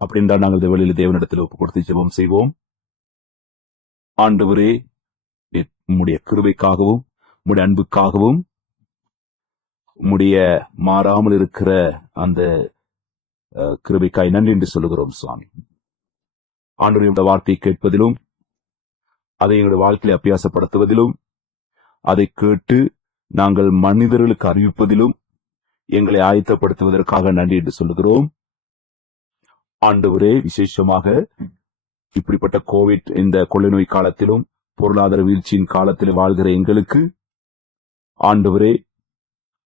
அப்படி என்றால் நாங்கள் இந்த வேளையில் தேவனிடத்தில் ஒப்பு கொடுத்து ஜெபம் செய்வோம். ஆண்டவரே, உம்முடைய கிருபைக்காகவும் உம்முடைய அன்புக்காகவும் உம்முடைய மாறாமல் இருக்கிற அந்த கிருபைக்காய் நன்றி என்று சொல்லுகிறோம் சுவாமி. ஆண்டவருடைய வார்த்தையை கேட்பதிலும் அதை எங்களுடைய வாழ்க்கையை அபியாசப்படுத்துவதிலும் அதை கேட்டு நாங்கள் மனிதர்களுக்கு அறிவிப்பதிலும் எங்களை ஆயத்தப்படுத்துவதற்காக நன்றி என்று சொல்லுகிறோம். ஆண்டவரே, விசேஷமாக இப்படிப்பட்ட கோவிட் இந்த கொள்ளை நோய் காலத்திலும் பொருளாதார வீழ்ச்சியின் காலத்தில் வாழ்கிற எங்களுக்கு ஆண்டவரே,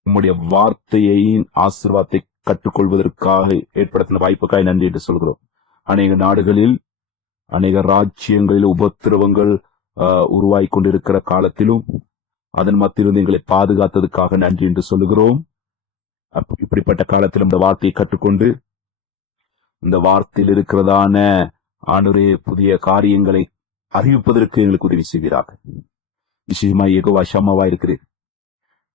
உம்முடைய வார்த்தையின் ஆசீர்வாதத்தை கற்றுக்கொள்வதற்காக ஏற்படுத்தின வாய்ப்புக்காய் நன்றி என்று சொல்கிறோம். அநேக நாடுகளில் அநேக ராஜ்யங்களில் உபத்திரவங்கள் உருவாகி கொண்டிருக்கிற காலத்திலும் அதன் மத்தியிலிருந்து எங்களை பாதுகாத்ததுக்காக நன்றி என்று சொல்லுகிறோம். இப்படிப்பட்ட காலத்திலும் இந்த வார்த்தையை கற்றுக்கொண்டு இந்த வார்த்தையில் இருக்கிறதான ஆண்டவரே புதிய காரியங்களை அறிவிப்பதற்கு எங்களுக்கு உதவி செய்வீராக. விசேஷமாய் யெகோவா ஷம்மாவா இருக்கிறீர்,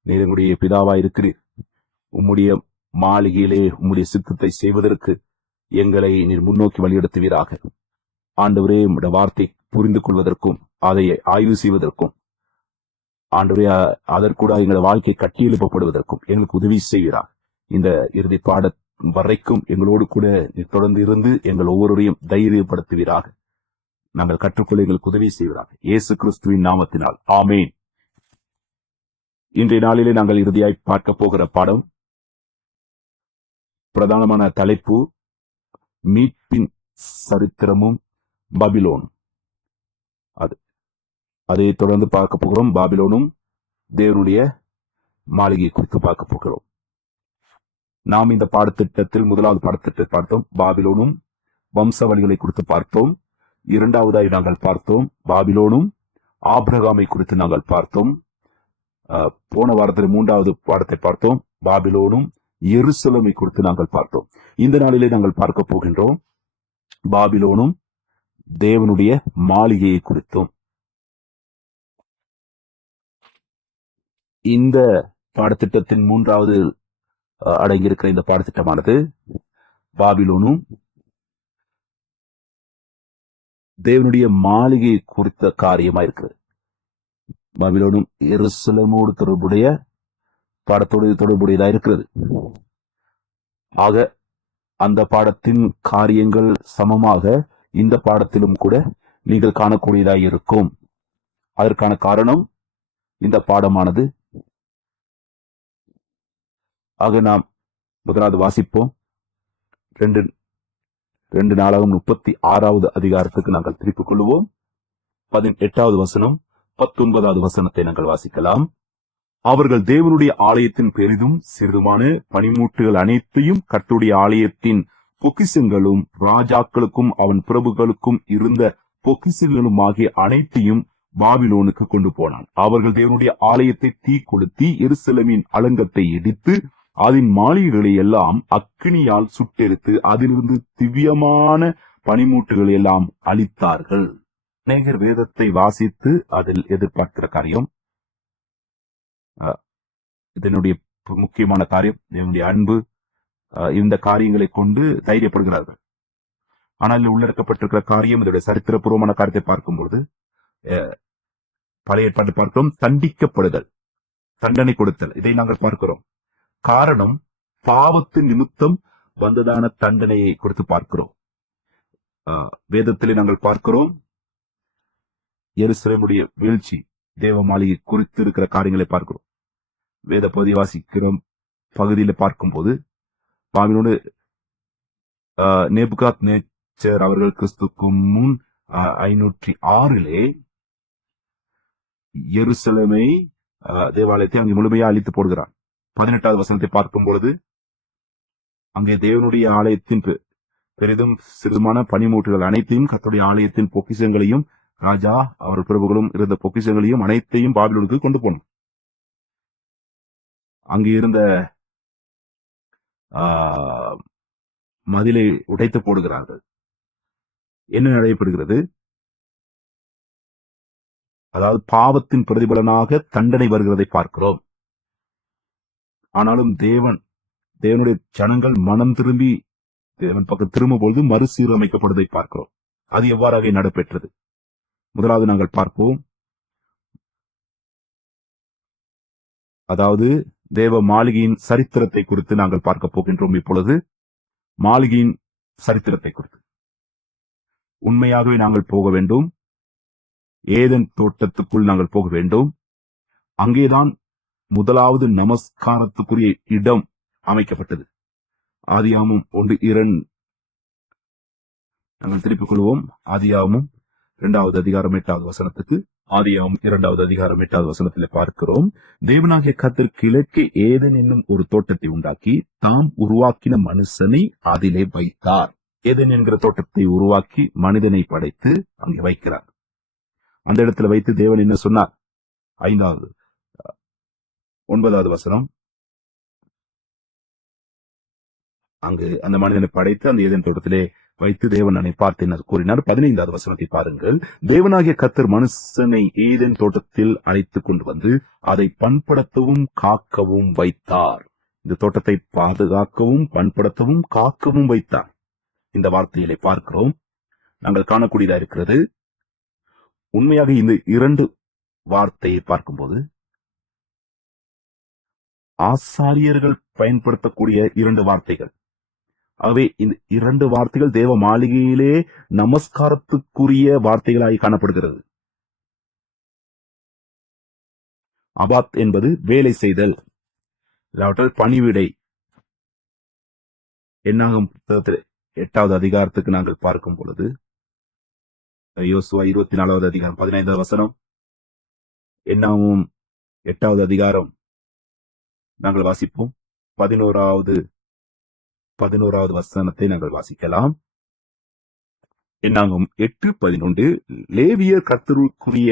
நீர் எங்களுடைய பிதாவா இருக்கிறீர். உம்முடைய மாளிகையிலே உம்முடைய சித்தத்தை செய்வதற்கு எங்களை நீர் முன்னோக்கி வழிநடத்துவீராக. ஆண்டவரே, உம்முடைய வார்த்தை புரிந்து கொள்வதற்கும் அதை ஆய்வு செய்வதற்கும் ஆண்டவரே அதற்கூட எங்களுடைய வாழ்க்கை கட்டியெழுப்பப்படுவதற்கும் எங்களுக்கு உதவி செய்வீராக. இந்த இறுதி பாட வரைக்கும் எங்களோடு கூட தொடர்ந்து இருந்து எங்கள் ஒவ்வொருவரையும் தைரியப்படுத்துவீராக. நாங்கள் கற்றுக்கொள்ள எங்களுக்கு உதவி செய்வீராக. இயேசு கிறிஸ்துவின் நாமத்தினால் ஆமேன். இன்றைய நாளிலே நாங்கள் இறுதியாய் பார்க்க போகிற பாடம், பிரதானமான தலைப்பு மீட்பின் சரித்திரமும் பாபிலோன். அதை தொடர்ந்து பார்க்க போகிறோம். பாபிலோனும் தேவனுடைய மாளிகை குறித்து பார்க்க போகிறோம். நாம் இந்த பாடத்திட்டத்தில் முதலாவது பாடத்திட்டத்தை பார்த்தோம், பாபிலோனும் வம்சவழிகளை குறித்து பார்த்தோம். இரண்டாவதாய் நாங்கள் பார்த்தோம் பாபிலோனும் ஆபிரகாமை குறித்து நாங்கள் பார்த்தோம். போன வாரத்தில் மூன்றாவது பாடத்தை பார்த்தோம், பாபிலோனும் எருசலேமை குறித்து நாங்கள் பார்த்தோம். இந்த நாளிலே நாங்கள் பார்க்க போகின்றோம் பாபிலோனும் தேவனுடைய மாளிகையை குறித்தும். இந்த பாடத்திட்டத்தின் மூன்றாவது அடங்கியிருக்கிற இந்த பாடத்திட்டமானது பாபிலோனும் தேவனுடைய மாளிகை குறித்த காரியமா இருக்கிறது. பாபிலோனும் எருசலேமோடு தொடர்புடைய பாடத்தோடு தொடர்புடையதா இருக்கிறது. ஆக அந்த பாடத்தின் காரியங்கள் சமமாக இந்த பாடத்திலும் கூட நீங்கள் காணக்கூடியதாக இருக்கும். அதற்கான காரணம் இந்த பாடமானது. ஆக நாம் முதலாவது வாசிப்போம். 2 நாளாகவும் 36வது அதிகாரத்துக்கு நாங்கள் திருப்பிக் கொள்வோம். 18வது வசனம் 19வது வசனத்தை நாங்கள் வாசிக்கலாம். அவர்கள் தேவனுடைய ஆலயத்தின் பெரிதும் சிறிதுமான பனிமூட்டுகள் அனைத்தையும் கர்த்தருடைய ஆலயத்தின் பொக்கிஷங்களும் ராஜாக்களுக்கும் அவன் பிரபுக்களுக்கும் இருந்த பொக்கிஷங்களும் ஆகிய அனைத்தையும் பாபிலோனுக்கு கொண்டு போனான். அவர்கள் தேவனுடைய ஆலயத்தை தீ கொளுத்தி எருசலேமின் அலங்கத்தை இடித்து அதன் மாளிகைகளை எல்லாம் அக்கினியால் சுட்டெரித்து அதிலிருந்து திவ்யமான பனிமூட்டுகளை எல்லாம் அழித்தார்கள். அநேகர் வேதத்தை வாசித்து அதில் எதிர்பார்க்கிற காரியம், இதனுடைய முக்கியமான காரியம் என்னுடைய அன்பு. இந்த காரியங்களை கொண்டு தைரியப்படுகிறார்கள். ஆனால் உள்ளடக்கப்பட்டிருக்கிற காரியம், இதனுடைய சரித்திரபூர்வமான காரியத்தை பார்க்கும்போது பழைய ஏற்பாட்டை பார்க்கிறோம், தண்டிக்கப்படுதல், தண்டனை கொடுத்தல், இதை நாங்கள் பார்க்கிறோம். காரணம் பாவத்தின் நிமித்தம் வந்ததான தண்டனையை கொடுத்து பார்க்கிறோம். வேதத்திலே நாங்கள் பார்க்கிறோம் எருசலேமுடைய வீழ்ச்சி, தேவ மாளிகை குறித்து இருக்கிற காரியங்களை பார்க்கிறோம். வேத பகுதி வாசிக்கிறோம் பகுதியில பார்க்கும்போது பாபிலோனு நேபுகாத் நேச்சர் அவர்கள் கிறிஸ்துக்கு முன் 506 எருசலேமை தேவாலயத்தை அங்கே முழுமையா அழித்து போடுகிறார். 18வது வசனத்தை பார்க்கும் பொழுது அங்கே தேவனுடைய ஆலயத்தின் பெரிதும் சிறுமான பனிமூட்டுகள் அனைத்தையும் கர்த்தருடைய ஆலயத்தின் பொக்கிஷங்களையும் ராஜா அவர் பிரபுகளும் இருந்த பொக்கிஷங்களையும் அனைத்தையும் பாபிலோனுக்கு கொண்டு போனோம். அங்கே இருந்த மதிலை உடைத்து போடுகிறார்கள். என்ன நடைபெறுகிறது? அதாவது பாவத்தின் பிரதிபலனாக தண்டனை வருகிறதை பார்க்கிறோம். ஆனாலும் தேவனுடைய ஜனங்கள் மனம் திரும்பி தேவன் பக்கம் திரும்பும் பொழுது மறுசீரமைக்கப்படுவதை பார்க்கிறோம். அது எவ்வாறாக நடைபெற்றது? முதலாவது நாங்கள் பார்ப்போம். அதாவது தேவ மாளிகையின் சரித்திரத்தை குறித்து நாங்கள் பார்க்க போகின்றோம். இப்பொழுது மாளிகையின் சரித்திரத்தை குறித்து உண்மையாகவே நாங்கள் போக வேண்டும். ஏதேன் தோட்டத்துக்குள் நாங்கள் போக வேண்டும். அங்கேதான் முதலாவது நமஸ்காரத்துக்குரிய இடம் அமைக்கப்பட்டது. ஆதியாகமம் 1:2 நாங்கள் திருப்பிக் கொள்வோம். ஆதியாகமம் 2வது அதிகாரம் 8வது வசனத்துக்கு. ஆதியாகமம் 2வது அதிகாரம் 8வது வசனத்தில் பார்க்கிறோம். தேவனாகிய கர்த்தர் கிழக்கே ஏதேன் என்னும் ஒரு தோட்டத்தை உண்டாக்கி தாம் உருவாக்கின மனுஷனை அதிலே வைத்தார். ஏதேன் என்கிற தோட்டத்தை உருவாக்கி மனிதனை படைத்து அங்கே வைக்கிறார். அந்த இடத்துல வைத்து தேவன் என்ன சொன்னார்? 9வது வசனம். அங்கு அந்த மனிதனை படைத்து அந்த ஏதேன் தோட்டத்திலே வைத்து தேவன் அவனை பார்த்து கூறினார். 15வது வசனத்தை பாருங்கள். தேவனாகிய கர்த்தர் மனுஷனை ஏதேன் தோட்டத்தில் அழைத்துக் கொண்டு வந்து அதை பண்படுத்தவும் காக்கவும் வைத்தார். இந்த தோட்டத்தை பாதுகாக்கவும் பண்படுத்தவும் காக்கவும் வைத்தார். இந்த வார்த்தைகளை பார்க்கிறோம். நாங்கள் காணக்கூடியதா இருக்கிறது. உண்மையாக இந்த 2 வார்த்தையை பார்க்கும்போது ஆசாரியர்கள் பயன்படுத்தக்கூடிய 2 வார்த்தைகள். ஆகவே இந்த 2 வார்த்தைகள் தேவ மாளிகையிலே நமஸ்காரத்துக்குரிய வார்த்தைகளாய் காணப்படுகிறது. அபாத் என்பது வேலை செய்தல், இல்லாவிட்டால் பணிவிடை. என்னாகும் 8வது அதிகாரத்துக்கு நாங்கள் பார்க்கும் பொழுது யோசுவா 24வது அதிகாரம் 15வது வசனம். என்னாகும் 8வது அதிகாரம் நாங்கள் வாசிப்போம். 11வது வசனத்தை நாங்கள் வாசிக்கலாம். என்னாகும் 8:11. லேவியர் கர்த்தருக்குரிய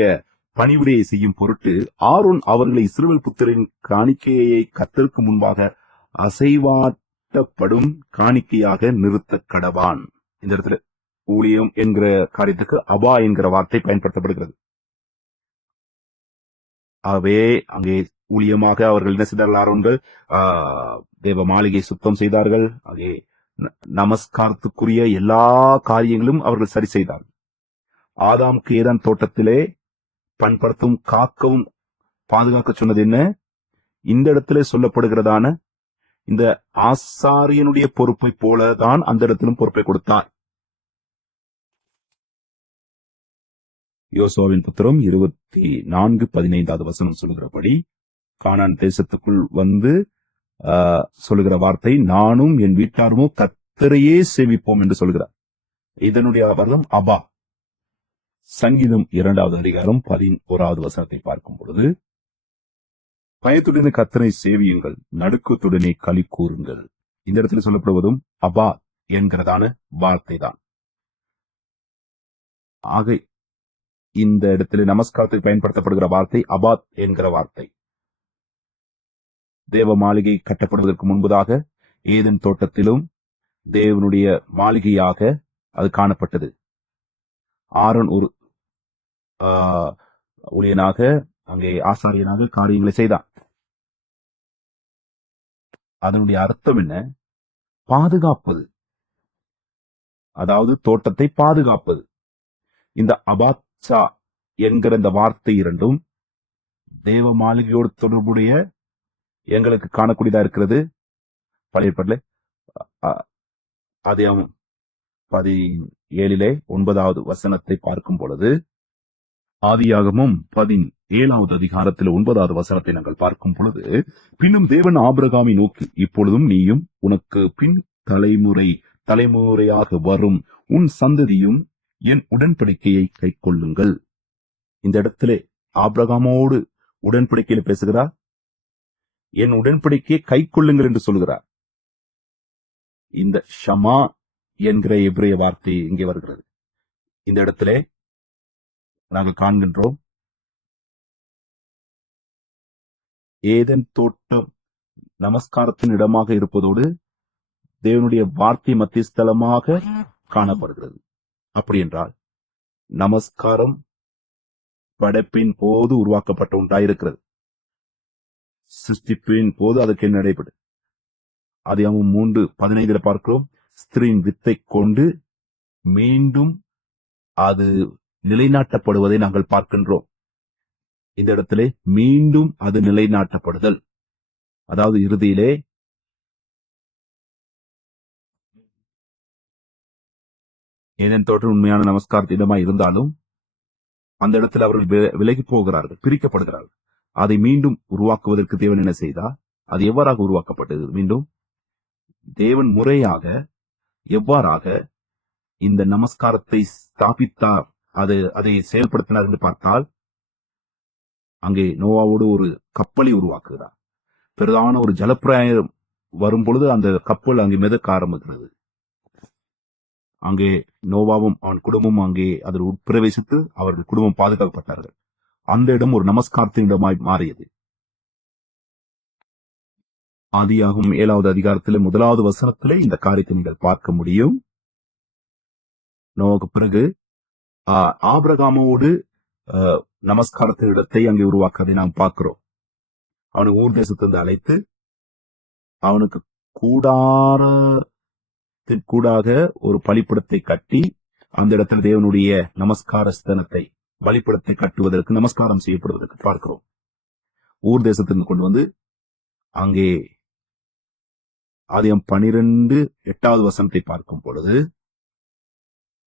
பணிவிடையை செய்யும் பொருட்டு ஆரோன் அவர்களை இஸ்ரவேல் புத்திரின் காணிக்கையை கர்த்தருக்கு முன்பாக அசைவாட்டப்படும் காணிக்கையாக நிறுத்த கடவான். இந்த இடத்துல ஊழியம் என்கிற காரியத்துக்கு அபா என்கிற வார்த்தை பயன்படுத்தப்படுகிறது. ஆகவே அங்கே ஊழியமாக அவர்கள் என்ன செய்தார்கள்? ஆரோன்கள் தேவ மாளிகை சுத்தம் செய்தார்கள். அங்கே நமஸ்காரத்துக்குரிய எல்லா காரியங்களும் அவர்கள் சரி செய்தார்கள். ஆதாமுக்கு ஏதான் தோட்டத்திலே பண்படுத்தும் காக்கவும் பாதுகாக்க சொன்னது என்ன? இந்த இடத்திலே சொல்லப்படுகிறதான இந்த ஆசாரியனுடைய பொறுப்பை போலதான் அந்த இடத்திலும் பொறுப்பை கொடுத்தார். யோசுவாவின் புத்திரம் 24:15வது வசனம் சொல்கிறபடி கானான் தேசத்துக்குள் வந்து சொல்லுகிற வார்த்தை, நானும் என் வீட்டாருமோ கர்த்தரையே சேவிப்போம் என்று சொல்கிறார். இதனுடைய அர்த்தம் அபா. சங்கீதம் 2வது அதிகாரம் 11வது வசனத்தை பார்க்கும் பொழுது, பயத்துடனே கர்த்தரை சேவியுங்கள், நடுக்கத்துடனே களி கூறுங்கள். இந்த இடத்துல சொல்லப்படுவதும் அபா என்கிறதான வார்த்தை தான். ஆக இந்த இடத்துல நமஸ்காரத்துக்கு பயன்படுத்தப்படுகிற வார்த்தை அபாத் என்கிற வார்த்தை. தேவ மாளிகை கட்டப்படுவதற்கு முன்பதாக ஏதேன் தோட்டத்திலும் தேவனுடைய மாளிகையாக அது காணப்பட்டது. ஆரோன் ஒரு ஊழியனாக அங்கே ஆசாரியனாக காரியங்களை செய்தான். அதனுடைய அர்த்தம் என்ன? பாதுகாப்பது, அதாவது தோட்டத்தை பாதுகாப்பது. இந்த அபாத்சா என்கிற இந்த வார்த்தை 2ம் தேவ மாளிகையோடு தொடர்புடைய எங்களுக்கு காணக்கூடியதா இருக்கிறது. பழைய ஏற்பாட்டிலே ஆதியாகமம் 17:9வது வசனத்தை பார்க்கும் பொழுது, ஆதியாகமம் 17வது அதிகாரத்தில் 9வது வசனத்தை நாங்கள் பார்க்கும் பொழுது, பின்னும் தேவன் ஆபிரகாமை நோக்கி, இப்பொழுதும் நீயும் உனக்கு பின் தலைமுறையாக வரும் உன் சந்ததியும் என் உடன்படிக்கையை கை கொள்ளுங்கள். இந்த இடத்திலே ஆபிரகாமோடு உடன்படிக்கையில் பேசுகிறார். என் உடன்படிக்கையை கை கொள்ளுங்கள் என்று சொல்கிறார். இந்த ஷமா என்கிற எபிரேய வார்த்தை இங்கே வருகிறது. இந்த இடத்திலே நாங்கள் காண்கின்றோம், ஏதேன் தோட்டம் நமஸ்காரத்தின் இடமாக இருப்பதோடு தேவனுடைய வார்த்தை மத்தியஸ்தலமாக காணப்படுகிறது. அப்படி என்றால் நமஸ்காரம் படைப்பின் போது உருவாக்கப்பட்ட உண்டாயிருக்கிறது. சிருஷ்டிப்பின் போது அதுக்கு என்ன நடைபெறும்? ஆதியாகமம் 3:15 பார்க்கிறோம், ஸ்திரீயின் வித்தை கொண்டு மீண்டும் அது நிலைநாட்டப்படுவதை நாங்கள் பார்க்கின்றோம். இந்த இடத்திலே மீண்டும் அது நிலைநாட்டப்படுதல், அதாவது இறுதியிலே ஏதேன் தோட்டம் உண்மையான நமஸ்காரத்திடமாய் இருந்தாலும் அந்த இடத்தில் அவர்கள் விலகி போகிறார்கள், பிரிக்கப்படுகிறார்கள். அதை மீண்டும் உருவாக்குவதற்கு தேவன் என்ன செய்தார்? அது எவ்வாறாக உருவாக்கப்பட்டது? மீண்டும் தேவன் முறையாக எவ்வாறாக இந்த நமஸ்காரத்தை ஸ்தாபித்தார், அதை செயல்படுத்தினார் என்று பார்த்தால், அங்கே நோவாவோடு ஒரு கப்பலை உருவாக்குகிறார். பிரதான ஒரு ஜலப்பிராயம் வரும் பொழுது அந்த கப்பல் அங்கே மிதக்க ஆரம்பிக்கிறது. அங்கே நோவாவும் அவன் குடும்பமும் அங்கே அதில் உட்பிரவேசித்து அவர்கள் குடும்பம் பாதுகாக்கப்பட்டார்கள். அந்த இடம் ஒரு நமஸ்காரத்தின் இடமாய் மாறியது. ஆதியாகும் 7வது அதிகாரத்திலே 1வது வசனத்திலே இந்த காரியத்தை நீங்கள் பார்க்க முடியும். நோவுக்கு பிறகு ஆபிரகாமோடு நமஸ்காரத்தின் இடத்தை அங்கே உருவாக்குவதை நாம் பார்க்கிறோம். அவனை ஊர் தேசத்திலிருந்து அழைத்து அவனுக்கு கூடாக ஒரு பலிப்பிடத்தை கட்டி அந்த இடத்தில் தேவனுடைய நமஸ்கார ஸ்தலத்தை பலிப்பிடத்தை கட்டுவதற்கு, நமஸ்காரம் செய்யப்படுவதற்கு பார்க்கிறோம். ஊர் தேசத்திலிருந்து கொண்டு வந்து அங்கே ஆதியாகமம் 12:8வது வசனத்தை பார்க்கும் பொழுது,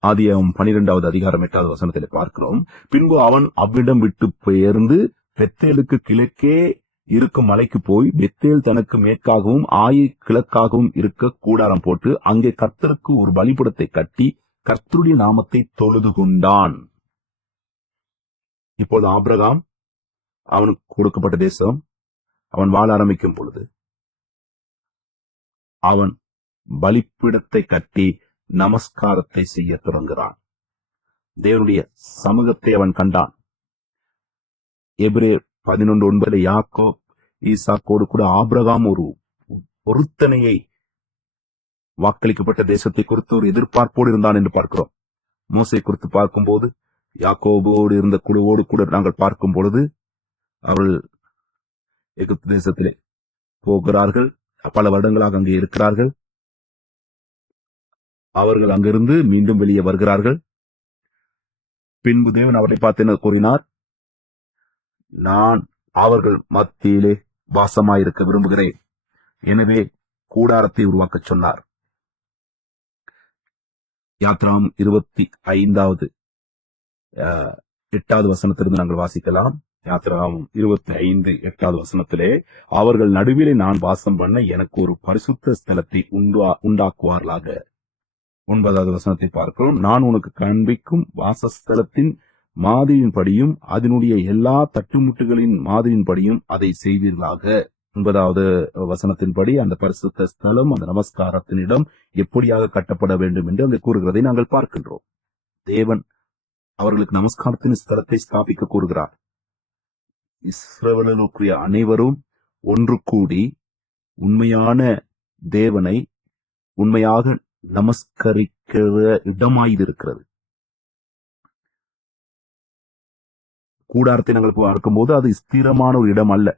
ஆதியாகமம் 12வது அதிகாரம் 8வது வசனத்தில் பார்க்கிறோம். பின்பு அவன் அவ்விடம் விட்டு பெயர்ந்து பெத்தேலுக்கு கிழக்கே இருக்கும் மலைக்கு போய் பெத்தேல் தனக்கு மேற்காகவும் ஆயி கிழக்காகவும் இருக்க கூடாரம் போட்டு அங்கே கர்த்தருக்கு ஒரு பலிபீடத்தை கட்டி கர்த்தருடைய நாமத்தை தொழுது கொண்டான். இப்போது ஆபிரகாம் அவனுக்கு கொடுக்கப்பட்ட தேசம் அவன் வாழ ஆரம்பிக்கும் பொழுது அவன் பலிபீடத்தை கட்டி நமஸ்காரத்தை செய்ய தொடங்குகிறான். தேவனுடைய சமூகத்தை அவன் கண்டான். எபிரேயர் 11:9 யாக்கோப் ஈசாக்கோடு கூட ஆபிரகாம் ஒரு பொருத்தனையை, வாக்களிக்கப்பட்ட தேசத்தை குறித்து ஒரு எதிர்பார்ப்போடு இருந்தான் என்று பார்க்கிறோம். மோசை குறித்து பார்க்கும்போது யாக்கோபோடு இருந்த குழுவோடு கூட நாங்கள் பார்க்கும் பொழுது அவர்கள் எகிப்து தேசத்திலே போகிறார்கள். பல வருடங்களாக அங்கே இருக்கிறார்கள். அவர்கள் அங்கிருந்து மீண்டும் வெளியே வருகிறார்கள். பின்பு தேவன் அவரை பார்த்து என்ன கூறினார்? நான் அவர்கள் மத்தியிலே வாசமாயிருக்க விரும்புகிறேன், எனவே கூடாரத்தை உருவாக்க சொன்னார். யாத்ராம் 25:8வது வசனத்திலிருந்து நாங்கள் வாசிக்கலாம். யாத்ராகம் 25:8வது வசனத்திலே, அவர்கள் நடுவிலே நான் வாசம் பண்ண எனக்கு ஒரு பரிசுத்த ஸ்தலத்தை உண்டாக்குவார்களாக. 9வது வசனத்தை பார்க்கிறோம். நான் உனக்கு காண்பிக்கும் வாசஸ்தலத்தின் மாதிரியின்படியும் அதனுடைய எல்லா தட்டுமுட்டுகளின் மாதிரியின்படியும் அதை செய்வீர்களாக. 9வது வசனத்தின்படி அந்த பரிசுத்த ஸ்தலம், அந்த நமஸ்காரத்தினிடம் எப்படியாக கட்டப்பட வேண்டும் என்று அங்கே கூறுகிறதை நாங்கள் பார்க்கின்றோம். தேவன் அவர்களுக்கு நமஸ்காரத்தின் ஸ்தலத்தை ஸ்தாபிக்க கூறுகிறார். இஸ்ரவேலுக்குரிய அனைவரும் ஒன்று கூடி உண்மையான தேவனை உண்மையாக நமஸ்கரிக்கிற இடமாயிருக்கிறது. கூடாரத்தை நாங்கள் பார்க்கும்போது அது ஸ்திரமான ஒரு இடம் அல்ல.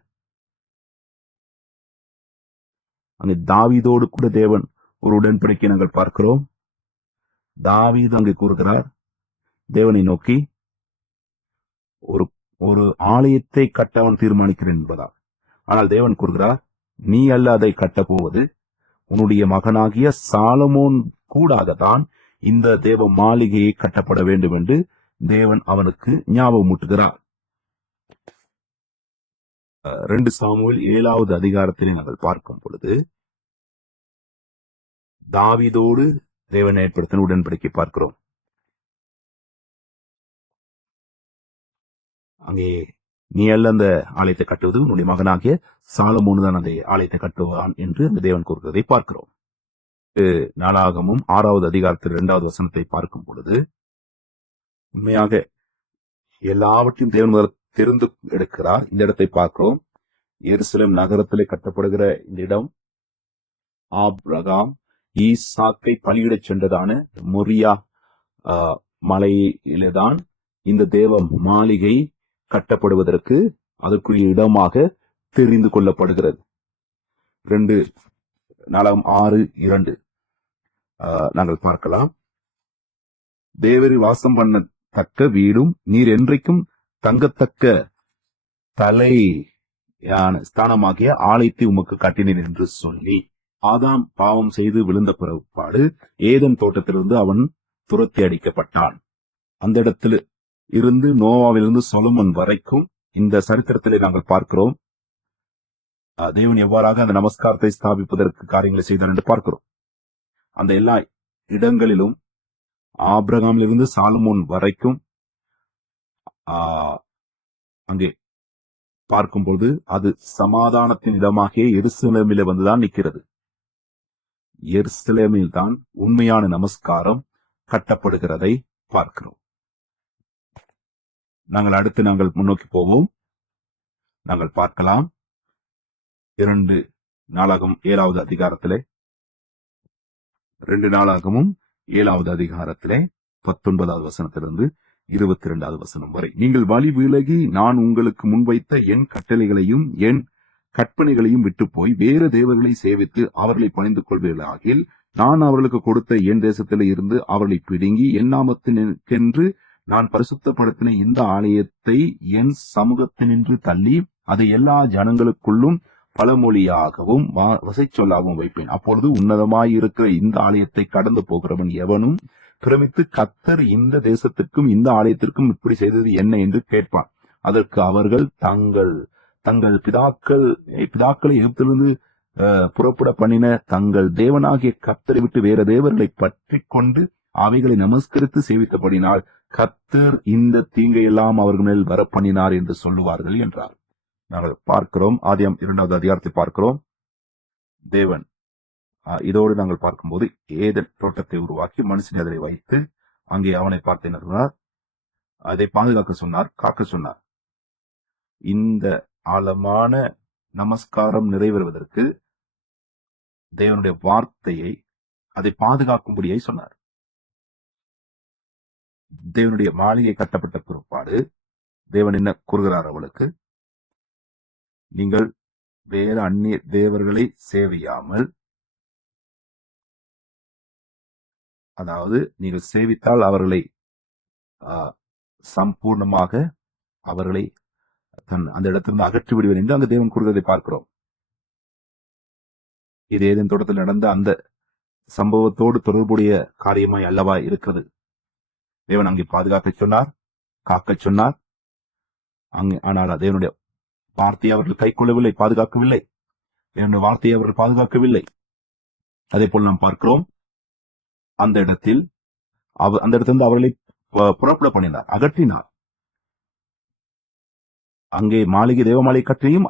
அங்கே தாவீதோடு கூட தேவன் ஒரு உடன்படிக்கை நாங்கள் பார்க்கிறோம். தாவீது அங்கே கூறுகிறார், தேவனை நோக்கி ஒரு ஆலயத்தை கட்ட அவன் தீர்மானிக்கிறேன் என்பதால். ஆனால் தேவன் கூறுகிறார், நீ அல்ல அதை கட்டப் போவது, உன்னுடைய மகனாகிய சாலமோன் கூடாகத்தான் இந்த தேவ மாளிகையை கட்டப்பட வேண்டும் என்று தேவன் அவனுக்கு ஞாபகமூட்டுகிறார். 2 சாமுவேல் 7வது அதிகாரத்திலே நாங்கள் பார்க்கும் பொழுது தாவீதோடு தேவன் ஏற்படுத்தின உடன்படிக்கை பார்க்கிறோம். அங்கே நீ அல்ல அந்த ஆலயத்தை கட்டுவது, உன்னுடைய மகனாகிய சாலமோன் தான் அந்த ஆலயத்தை கட்டுவான் என்று அந்த தேவன் கூறுகிறதை பார்க்கிறோம். நாளாகமும் 6வது அதிகாரத்தில் 2வது வசனத்தை பார்க்கும் பொழுது உண்மையாக எல்லாவற்றையும் தேவன் முதல் தெரிந்து எடுக்கிறார். இந்த இடத்தை பார்க்கிறோம். எருசலேம் நகரத்திலே கட்டப்படுகிற இந்த இடம் ஆபிரகாம் ஈசாக்கை பலியிடச் சென்றதான மொரியா மலையில்தான் இந்த தேவ மாளிகை கட்டப்படுவதற்கு அதற்குரிய இடமாக தெரிந்து கொள்ளப்படுகிறது. 2 நாளாகமம் 6:2 நாங்கள் பார்க்கலாம். தேவரில் வாசம் பண்ணத்தக்க வீடும் நீர் என்றைக்கும் தங்கத்தக்க தலையான ஸ்தானமாகிய ஆலயத்தை உமக்கு கட்டினேன் என்று சொல்லி, ஆதாம் பாவம் செய்து விழுந்த பிற்பாடு ஏதன் தோட்டத்திலிருந்து அவன் துரத்தி அடிக்கப்பட்டான். அந்த இடத்துல இருந்து நோவாவிலிருந்து சொலோமன் வரைக்கும் இந்த சரித்திரத்திலே நாங்கள் பார்க்கிறோம் தேவன் எவ்வாறாக அந்த நமஸ்காரத்தை ஸ்தாபிப்பதற்கு காரியங்களை செய்தார் என்று பார்க்கிறோம். அந்த எல்லா இடங்களிலும் ஆபிரகாமிலிருந்து சாலமோன் வரைக்கும் அங்கே பார்க்கும்போது அது சமாதானத்தின் இடமாகிய எருசலேமிலே வந்துதான் நிற்கிறது. எருசலேமில் தான் உண்மையான நமஸ்காரம் கட்டப்படுகிறதை பார்க்கிறோம். நாங்கள் முன்னோக்கி போவோம். நாங்கள் பார்க்கலாம் 2 நாளாகமும் 7வது அதிகாரத்திலே 2 நாளாகமும் 7வது அதிகாரத்திலே 19வது வசனத்திலிருந்து 22வது வசனம் வரை, நீங்கள் வழி விலகி நான் உங்களுக்கு முன்வைத்த என் கட்டளைகளையும் என் கற்பனைகளையும் விட்டு போய் வேறு தேவர்களை சேவித்து அவர்களை பணிந்து கொள்வீர்களாகில் நான் அவர்களுக்கு கொடுத்த என் தேசத்திலே இருந்து அவர்களை பிடுங்கி என் நாமத்தினென்று நான் பரிசுத்தப்படுத்தின இந்த ஆலயத்தை என் சமூகத்தினின்று தள்ளி அதை எல்லா ஜனங்களுக்குள்ளும் பழமொழியாகவும் வசை சொல்லாகவும் வைப்பேன். அப்பொழுது உன்னதமாயிருக்கிற இந்த ஆலயத்தை கடந்து போகிறவன் எவனும் பிரமித்து கர்த்தர் இந்த தேசத்திற்கும் இந்த ஆலயத்திற்கும் இப்படி செய்தது என்ன என்று கேட்பான். அதற்கு அவர்கள் தங்கள் பிதாக்களை எகிப்திலிருந்து புறப்பட பண்ணின தங்கள் தேவனாகிய கர்த்தரை விட்டு வேற தேவர்களை பற்றி கொண்டு அவைகளை நமஸ்கரித்து சேவித்தபடினால் கர்த்தர் இந்த தீங்கையெல்லாம் அவர்கள் மேல் வர பண்ணினார் என்று சொல்லுவார்கள் என்றார். நாங்கள் பார்க்கிறோம் ஆதியாம் 2வது அதிகாரத்தை பார்க்கிறோம். தேவன் இதோடு நாங்கள் பார்க்கும்போது ஏதேன் தோட்டத்தை உருவாக்கி மனுஷனை அதிலே வைத்து அங்கே அவனை பார்த்து அதை பாதுகாக்க சொன்னார், காக்க சொன்னார். இந்த ஆழமான நமஸ்காரம் நிறைவேறுவதற்கு தேவனுடைய வார்த்தையை அதை பாதுகாக்கும்படியை சொன்னார். தேவனுடைய மாளிகை கட்டப்பட்ட பிற்பாடு தேவன் என்ன கூறுகிறார் அவளுக்கு, நீங்கள் வேறு அந்நிய தேவர்களை சேவியாமல், அதாவது நீங்கள் சேவித்தால் அவர்களை சம்பூர்ணமாக அவர்களை அந்த இடத்திலிருந்து அகற்றி விடுவேன் என்று அங்கு தேவன் கூறுகிறதை பார்க்கிறோம். இது ஏதேன் தோட்டத்தில் நடந்த அந்த சம்பவத்தோடு தொடர்புடைய காரியமாய் அல்லவா இருக்கிறது. தேவன் அங்கே பாதுகாக்க சொன்னார், காக்க சொன்னார். ஆனால் தேவனுடைய வார்த்தையை அவர்கள் கை கொள்ளவில்லை, பாதுகாக்கவில்லை. தேவனுடைய வார்த்தையை அவர்கள் பாதுகாக்கவில்லை. அதே போல் நாம் பார்க்கிறோம் அந்த இடத்திலிருந்து அவர்களை புறப்பட பண்ணினார், அகற்றினார். அங்கே மாளிகை தேவ மாளிகை கட்டியும்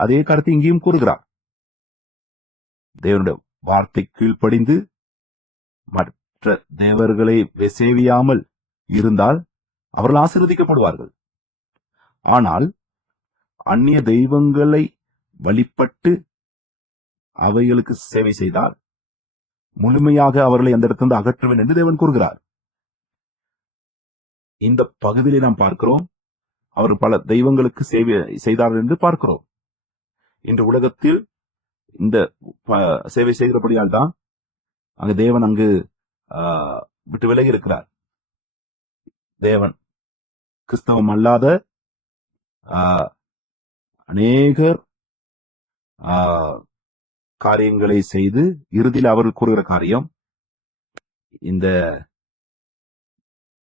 அதே கருத்தை இங்கேயும் கூறுகிறார். தேவனுடைய வார்த்தை கீழ்ப்படிந்து மற்ற தேவர்களை சேவியாமல் இருந்தால் அவர்கள் ஆசீர்வதிக்கப்படுவார்கள். ஆனால் அந்நிய தெய்வங்களை வழிபட்டு அவைகளுக்கு சேவை செய்தால் முழுமையாக அவர்களை அந்த இடத்திலிருந்து அகற்றுவேன் என்று தேவன் கூறுகிறார். இந்த பகுதியிலே நாம் பார்க்கிறோம் அவர் பல தெய்வங்களுக்கு சேவை செய்தார்கள் என்று பார்க்கிறோம். இன்று உலகத்தில் இந்த சேவை செய்கிறபடியால் தான் அங்கு தேவன் அங்கு விட்டு விலகி இருக்கிறார். தேவன் கிறிஸ்தவம் அல்லாத அநேகர் காரியங்களை செய்து இறுதியில் அவர்கள் கூறுகிற காரியம்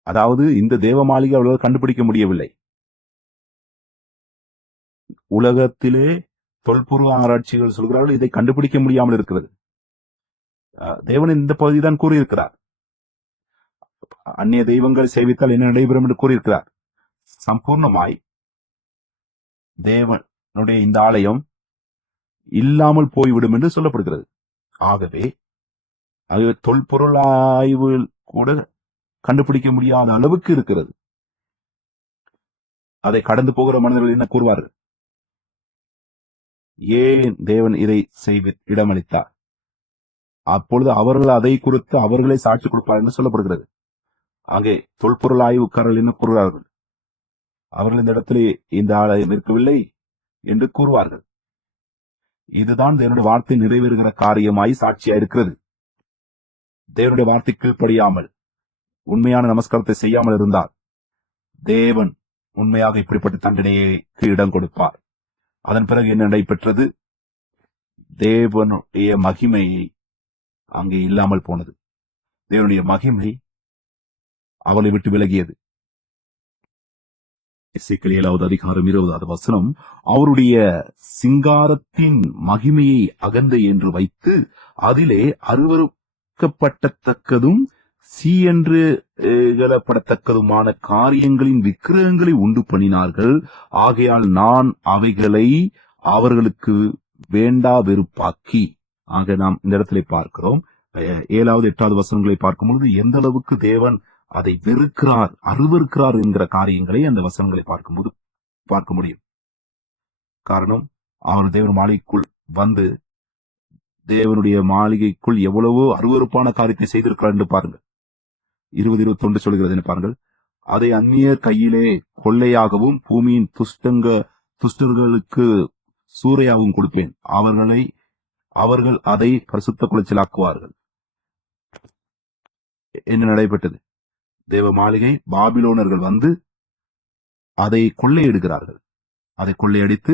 அதாவது இந்த தேவ மாளிகை அவர்களால் கண்டுபிடிக்க முடியவில்லை. உலகத்திலே தொல்பொருள் ஆராய்ச்சிகள் சொல்கிறார்கள் இதை கண்டுபிடிக்க முடியாமல் இருக்கிறது. தேவன் இந்த பகுதிதான் கூறியிருக்கிறார். அந்நிய தெய்வங்களை சேவித்தால் என்ன நடைபெறும் என்று கூறியிருக்கிறார். சம்பூர்ணமாய் தேவனுடைய இந்த ஆலயம் இல்லாமல் போய்விடும் என்று சொல்லப்படுகிறது. ஆகவே தொல்பொருள் ஆய்வு கூட கண்டுபிடிக்க முடியாத அளவுக்கு இருக்கிறது. அதை கடந்து போகிற மனிதர்கள் என்ன கூறுவார்கள், ஏன் தேவன் இதை செய்ய இடமளித்தார்? அப்பொழுது அவர்கள் அதை குறித்து அவர்களே சாட்சி கொடுப்பார் என்று சொல்லப்படுகிறது. அங்கே தொல்பொருள் ஆய்வுக்காரர்கள் என்ன கூறுகிறார்கள், அவர்கள் இந்த இடத்திலே இந்த ஆலயம் இருக்கவில்லை என்று கூறுவார்கள். இதுதான் தேவனுடைய வார்த்தை நிறைவேறுகிற காரியமாய் சாட்சியா இருக்கிறது. தேவனுடைய வார்த்தை கீழ்ப்படியாமல் உண்மையான நமஸ்காரத்தை செய்யாமல் இருந்தால் தேவன் உண்மையாக இப்படிப்பட்ட தண்டனைக்கு இடம் கொடுப்பார். அதன் பிறகு என்ன நடைபெற்றது? தேவனுடைய மகிமையை அங்கே இல்லாமல் போனது. தேவனுடைய மகிமை அவளை விட்டு விலகியது. எசேக்கியேல் 7வது அதிகாரம் 20வது வசனம், அவருடைய சிங்காரத்தின் மகிமையை அகந்தை என்று வைத்து அதிலே அருவருக்கப்படத்தக்கதும் என்று இகழப்படத்தக்கதுமான காரியங்களின் விக்கிரகங்களை உண்டு பண்ணினார்கள். ஆகையால் நான் அவைகளை அவர்களுக்கு வேண்டா வெறுப்பாக்கி. ஆக நாம் இந்த இடத்துல பார்க்கிறோம், 7வது 8வது வசனங்களை பார்க்கும்பொழுது எந்த அளவுக்கு தேவன் அதை வெறுக்கிறார், அருவருக்கிறார் என்கிற காரியங்களை அந்த வசனங்களை பார்க்கும்போது பார்க்க முடியும். காரணம், அவர் தேவன் மாளிகைக்குள் வந்து தேவனுடைய மாளிகைக்குள் எவ்வளவோ அருவருப்பான காரியத்தை செய்திருக்கிறார் என்று பாருங்கள். 20-21 சொல்கிறது என்ன பாருங்கள், அதை அந்நியர் கையிலே கொள்ளையாகவும் பூமியின் துஷ்டர்களுக்கு சூறையாகவும் கொடுப்பேன். அவர்கள் அதை பரிசுத்த குலைச்சலாக்குவார்கள். என்ன நடைபெற்றது? தேவ மாளிகை பாபிலோனர்கள் வந்து அதை கொள்ளையிடுகிறார்கள். அதை கொள்ளையடித்து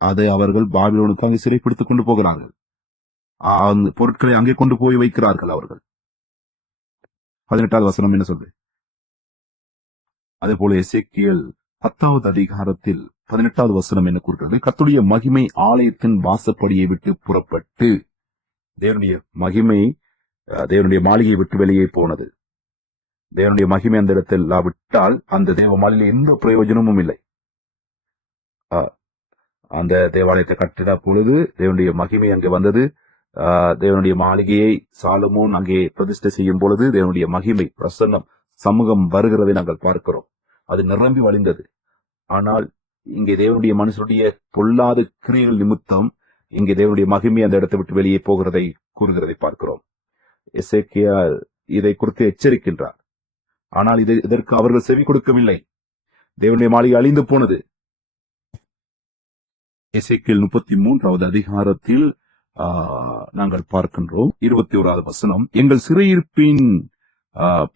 அதை அவர்கள் பாபிலோனுக்கு அங்கே சிறைப்பிடித்துக் கொண்டு போகிறார்கள். பொருட்களை அங்கே கொண்டு போய் வைக்கிறார்கள் அவர்கள். 18வது வசனம் என்ன சொல்றது? அதே போல எசேக்கியேல் 10வது அதிகாரத்தில் 18வது வசனம் என்ன கூறுகிறது? கர்த்தருடைய மகிமை ஆலயத்தின் வாசப்படியை விட்டு புறப்பட்டு, தேவனுடைய மகிமை தேவனுடைய மாளிகையை விட்டு வெளியே போனது. தேவனுடைய மகிமை அந்த இடத்தில் விட்டால் அந்த தேவ மாளிகை எந்த பிரயோஜனமும் இல்லை. அந்த தேவாலயத்தை கட்டின பொழுது தேவனுடைய மகிமை அங்கே வந்தது. தேவனுடைய மாளிகையை சாலமோன் அங்கே பிரதிஷ்டை செய்யும் பொழுது தேவனுடைய மகிமை பிரசன்னம் சமூகம் வருகிறதை நாங்கள் பார்க்கிறோம். அது நிரம்பி வழிந்தது. ஆனால் இங்கே தேவனுடைய மனுஷனுடைய பொல்லாத கிரியைகள் நிமித்தம் இங்கே தேவனுடைய மகிமை அந்த இடத்தை விட்டு வெளியே போகிறதை கூறுகிறதை பார்க்கிறோம். எசேக்கியேல் இதை குறித்து எச்சரிக்கின்றார். ஆனால் இதற்கு அவர்கள் செவி கொடுக்கவில்லை. தேவனுடைய மாளிகை அழிந்து போனது. எசேக்கியேல் 33வது அதிகாரத்தில் நாங்கள் பார்க்கின்றோம் 21வது வசனம், எங்கள் சிறையிருப்பின்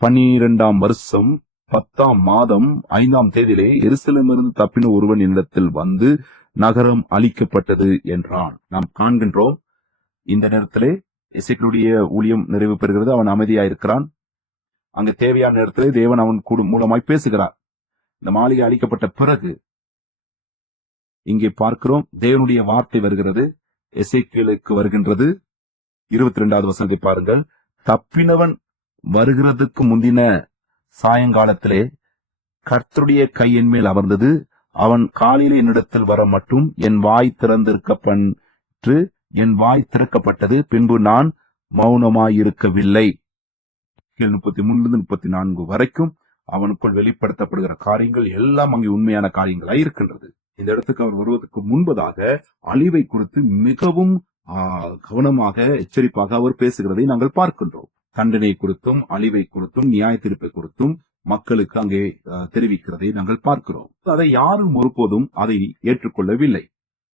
12ஆம் வருஷம் 10ஆம் மாதம் 5ஆம் தேதியிலே எருசலேமிலிருந்து தப்பின ஒருவன் என்னிடத்தில் வந்து நகரம் அழிக்கப்பட்டது என்றான். நாம் காண்கின்றோம், இந்த நேரத்திலே எசேக்கியேலுடைய ஊழியம் நிறைவு பெறுகிறது. அவன் அமைதியாயிருக்கிறான். அங்கு தேவையான நேரத்திலே தேவன் அவன் மூலமாய் பேசுகிறார். இந்த மாளிகை அழிக்கப்பட்ட பிறகு இங்கே பார்க்கிறோம், தேவனுடைய வார்த்தை வருகிறது, எசேக்கியேலுக்கு வருகின்றது. 22வது வசனத்தை பாருங்கள், தப்பினவன் வருகிறதுக்கு முந்தின சாயங்காலத்திலே கர்த்தருடைய கை என் மேல் அமர்ந்தது. அவன் காலையில் என்னிடத்தில் வர மட்டும் என் வாய் திறக்கப்பட்டது. பின்பு நான் மௌனமாயிருக்கவில்லை. 33-34 வரைக்கும் அவனுக்குள் வெளிப்படுத்தப்படுகிற காரியங்கள் எல்லாம் அங்கே உண்மையான காரியங்களாய் இருக்கின்றது. இந்த இடத்துக்கு அவர் வருவதற்கு முன்பதாக அழிவை குறித்து மிகவும் கவனமாக எச்சரிப்பாக அவர் பேசுகிறதை நாங்கள் பார்க்கின்றோம். தண்டனை குறித்தும் அழிவை குறித்தும் நியாய தீர்ப்பை குறித்தும் மக்களுக்கு அங்கே தெரிவிக்கிறதை நாங்கள் பார்க்கிறோம். அதை யாரும் ஒருபோதும் அதை ஏற்றுக்கொள்ளவில்லை.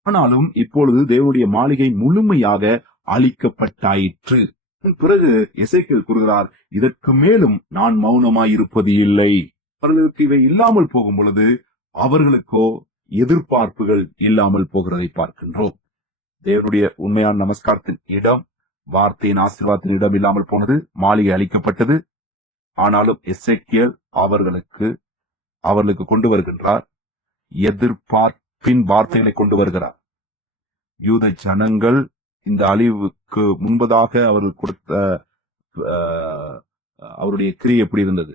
ஆனாலும் இப்பொழுது தேவனுடைய மாளிகை முழுமையாக அழிக்கப்பட்டாயிற்று. பிறகு எசேக்கியேல் கூறுகிறார், இதற்கு மேலும் நான் மௌனமாயிருப்பது இல்லை. அவர்களுக்கு இவை இல்லாமல் போகும் பொழுது அவர்களுக்கோ எதிர்பார்ப்புகள் இல்லாமல் போகிறதை பார்க்கின்றோம். தேவனுடைய உண்மையான நமஸ்காரத்தின் இடம், வார்த்தையின் ஆசீர்வாதத்தின் இடம் இல்லாமல் போனது. மாளிகை அழிக்கப்பட்டது. ஆனாலும் எசேக்கியேல் அவர்களுக்கு கொண்டு வருகின்றார், எதிர்பார்ப்பின் வார்த்தைகளை கொண்டு வருகிறார். யூத ஜனங்கள் இந்த அழிவுக்கு முன்பதாக அவர்கள் கொடுத்த அவருடைய கிரியை எப்படி இருந்தது,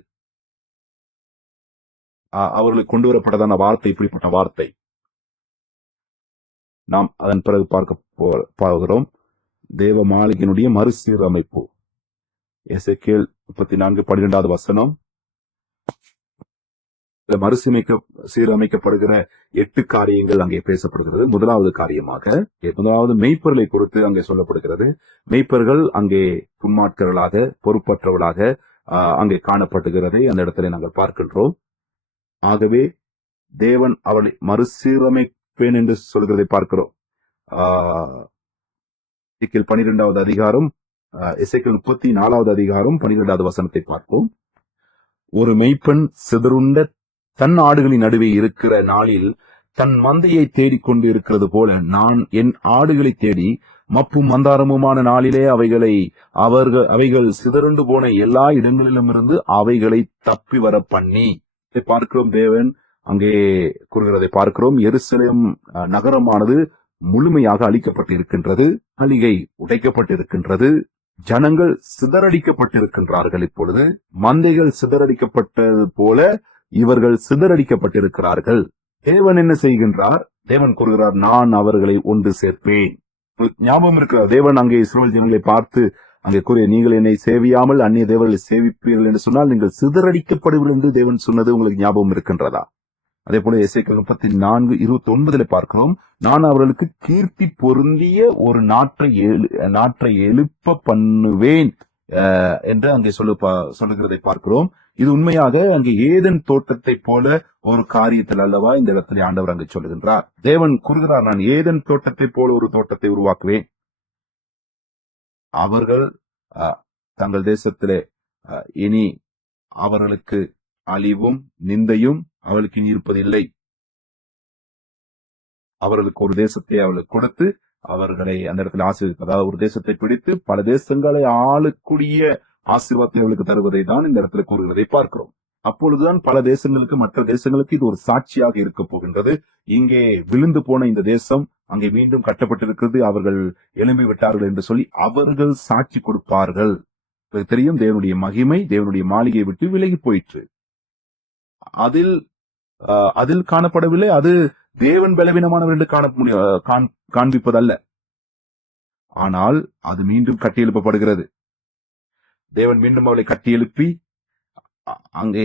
அவர்களுக்கு கொண்டு வரப்பட்டதான வார்த்தை இப்படிப்பட்ட வார்த்தை. நாம் அதன் பிறகு பார்க்க போகிறோம். தேவ மாளிகையினுடைய மறுசீரமைப்பு. எசேக்கியேல் 34:12வது வசனம், சீரமைக்கப்படுகிற 8 காரியங்கள் அங்கே பேசப்படுகிறது. முதலாவது மெய்ப்பொருளை குறித்து அங்கே சொல்லப்படுகிறது. மெய்ப்பர்கள் அங்கே துன்மார்க்கர்களாக, பொறுப்பற்றவர்களாக அங்கே காணப்படுகிறதை அந்த இடத்துல நாங்கள் பார்க்கின்றோம். ஆகவே தேவன் அவளை மறுசீரமைப்பேன் என்று சொல்கிறதை பார்க்கிறோம். 12வது அதிகாரம் எசேக்கியேல் 34வது அதிகாரம் 12வது வசனத்தை பார்ப்போம். ஒரு மெய்ப்பெண் சிதறுண்ட தன் ஆடுகளின் நடுவே இருக்கிற நாளில் தன் மந்தையை தேடிக்கொண்டு இருக்கிறது போல நான் என் ஆடுகளை தேடி மப்பும் மந்தாரமுமான நாளிலே அவைகள் சிதறுண்டு போன எல்லா இடங்களிலும் இருந்து அவைகளை தப்பி வர பண்ணி பார்க்கிறோம். தேவன் அங்கே கூறுகிறதை பார்க்கிறோம். எருசலேம் நகரமானது முழுமையாக அழிக்கப்பட்டிருக்கின்றது, மாளிகை உடைக்கப்பட்டிருக்கின்றது, ஜனங்கள் சிதறடிக்கப்பட்டிருக்கின்றார்கள். இப்பொழுது மந்தைகள் சிதறடிக்கப்பட்டது போல இவர்கள் சிதறடிக்கப்பட்டிருக்கிறார்கள். தேவன் என்ன செய்கின்றார்? தேவன் கூறுகிறார், நான் அவர்களை ஒன்று சேர்ப்பேன். ஞாபகம் இருக்கிறார், தேவன் அங்கே இஸ்ரவேல் ஜனங்களை பார்த்து அங்கே கூறிய, நீங்கள் என்னை சேவியாமல் அந்நிய தேவர்களை சேவிப்பீர்கள் என்று சொன்னால் நீங்கள் சிதறடிக்கப்படுவீர்கள் என்று தேவன் சொன்னது உங்களுக்கு ஞாபகம் இருக்கின்றதா? அதே போல எசேக்கியேல் 34:29 பார்க்கிறோம், நான் அவர்களுக்கு கீர்த்தி பொருந்திய ஒரு நாற்றை எழுப்ப பண்ணுவேன் என்று அங்கே சொல்லுகிறதை பார்க்கிறோம். இது உண்மையாக அங்கே ஏதேன் தோட்டத்தை போல ஒரு காரியத்தில் அல்லவா இந்த இடத்துல ஆண்டவர் அங்கு சொல்லுகின்றார். தேவன் கூறுகிறார், நான் ஏதேன் தோட்டத்தை போல ஒரு தோட்டத்தை உருவாக்குவேன். அவர்கள் தங்கள் தேசத்திலே இனி அவர்களுக்கு அழிவும் நிந்தையும் அவளுக்கு இனி இருப்பதில்லை. அவர்களுக்கு ஒரு தேசத்தை அவளுக்கு கொடுத்து அவர்களை அந்த இடத்துல அதாவது ஒரு தேசத்தை பிடித்து பல தேசங்களை ஆளக்கூடிய ஆசீர்வாதத்தை அவளுக்கு தருவதை தான் இந்த இடத்துல கூறுகிறதை பார்க்கிறோம். அப்பொழுதுதான் பல தேசங்களுக்கு, மற்ற தேசங்களுக்கு இது ஒரு சாட்சியாக இருக்க போகின்றது. இங்கே விழுந்து போன இந்த தேசம் அங்கே மீண்டும் கட்டப்பட்டிருக்கிறது, அவர்கள் எழும்பி விட்டார்கள் என்று சொல்லி அவர்கள் சாட்சி கொடுப்பார்கள். தெரியும், தேவனுடைய மகிமை தேவனுடைய மாளிகையை விட்டு விலகி போயிற்று. அதில் காணப்படவில்லை. அது தேவன் பலவீனமானவர் என்று காண்பிப்பதல்ல. ஆனால் அது மீண்டும் கட்டியெழுப்பப்படுகிறது. தேவன் மீண்டும் அவளை கட்டியெழுப்பி அங்கே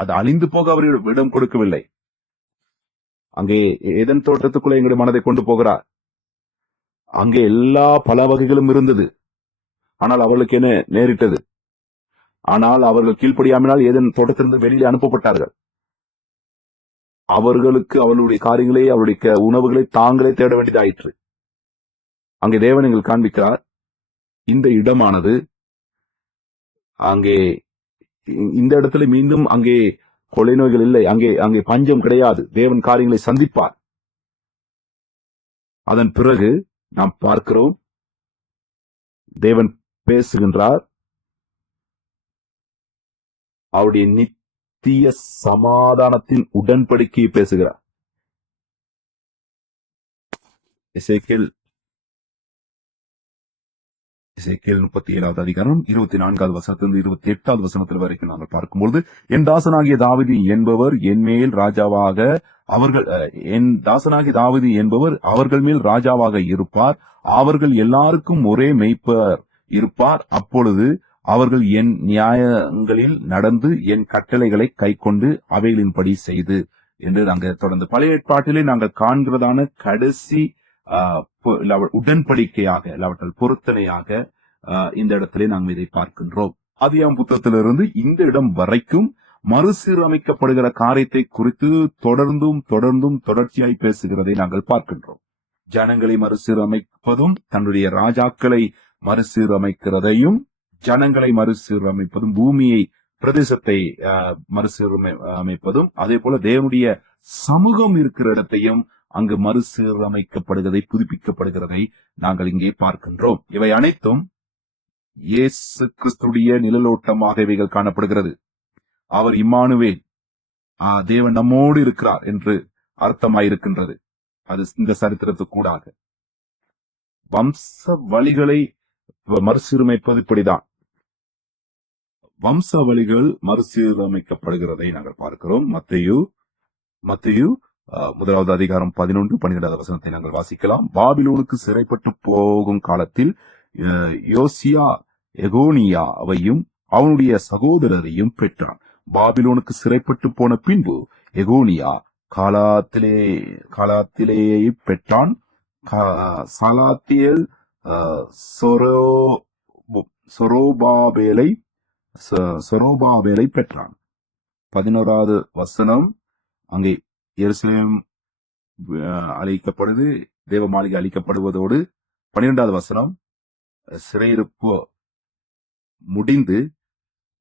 அது அழிந்து போக அவர் இடம் கொடுக்கவில்லை. அங்கே ஏதேன் தோட்டத்துக்குள்ள எங்களுடைய மனதை கொண்டு போகிறார். அங்கே எல்லா பல வகைகளும் இருந்தது. ஆனால் அவர்களுக்கு என்ன நேரிட்டது? ஆனால் அவர்கள் கீழ்ப்படியாமல் ஏதேன் தோட்டத்திலிருந்து வெளியே அனுப்பப்பட்டார்கள். அவர்களுக்கு அவளுடைய காரியங்களை, அவருடைய உணவுகளை தாங்களே தேட வேண்டியதாயிற்று. அங்கே தேவன் எங்களுக்கு காண்பிக்கிறார், இந்த இடமானது அங்கே இந்த இடத்துல மீண்டும் அங்கே கொள்ளை நோய்கள் இல்லை, அங்கே பஞ்சம் கிடையாது. தேவன் காரியங்களை சந்திப்பார். அதன் பிறகு நாம் பார்க்கிறோம், தேவன் பேசுகின்றார். அவருடைய நித்திய சமாதானத்தின் உடன்படிக்கையை பேசுகிறார். எசேக்கியேல் 37வது அதிகாரம் 24வது வசனத்திலிருந்து 28வது வசனத்தில் வரைக்கும் நாங்கள் பார்க்கும்போது, என் தாசனாகிய தாவீது என்பவர் என் மேல் ராஜாவாக அவர்கள் மேல் ராஜாவாக இருப்பார். அவர்கள் எல்லாருக்கும் ஒரே மெய்ப்பர் இருப்பார். அப்பொழுது அவர்கள் என் நியாயங்களில் நடந்து என் கட்டளைகளை கைக்கொண்டு அவைகளின்படி செய்து என்று நாங்கள் தொடர்ந்து பழைய ஏற்பாட்டிலே நாங்கள் காண்கிறதான கடைசி உடன்படிக்கையாக இல்லாவற்றால் பொருத்தனையாக இந்த இடத்திலே நாம் இதை பார்க்கின்றோம். ஆதியாகமம் புத்தகத்திலிருந்து இந்த இடம் வரைக்கும் மறுசீரமைக்கப்படுகிற காரியத்தை குறித்து தொடர்ச்சியாய் பேசுகிறதை நாங்கள் பார்க்கின்றோம். ஜனங்களை மறுசீரமைப்பதும் தன்னுடைய ராஜாக்களை மறுசீரமைக்கிறதையும், ஜனங்களை மறுசீரமைப்பதும், பூமியை பிரதேசத்தை மறுசீரமைப்பதும், அதே போல தேவனுடைய சமூகம் இருக்கிற இடத்தையும் அங்கு மறுசீரமைக்கப்படுகிறதை, புதுப்பிக்கப்படுகிறதை நாங்கள் இங்கே பார்க்கின்றோம். இவை அனைத்தும் இயேசு கிறிஸ்துடைய நிழலோட்டமாக இவைகள் காணப்படுகிறது. அவர் இம்மானுவேல், தேவன் நம்மோடு இருக்கிறார் என்று அர்த்தமாயிருக்கின்றது. அது இந்த சரித்திரத்துக்கூடாக வம்ச வழிகளை மறுசீரமைப்பது இப்படிதான். வம்ச வழிகள் மறுசீரமைக்கப்படுகிறதை நாங்கள் பார்க்கிறோம். மத்தேயு 1வது அதிகாரம் 11-12வது வசனத்தை நாங்கள் வாசிக்கலாம். பாபிலோனுக்கு சிறைப்பட்டு போகும் காலத்தில் யோசியா எகோனியாவையும் அவனுடைய சகோதரரையும் பெற்றான். பாபிலோனுக்கு சிறைப்பட்டு போன பின்பு எகோனியா காலாத்திலேயே பெற்றான். சலாத்தியேல் சொரோபாபேலை பெற்றான். 11வது வசனம், அங்கே எருசலேம் அழிக்கப்படுது, தேவ மாளிகை அழிக்கப்படுவதோடு 12வது வசனம், சிறையிருப்பு முடிந்து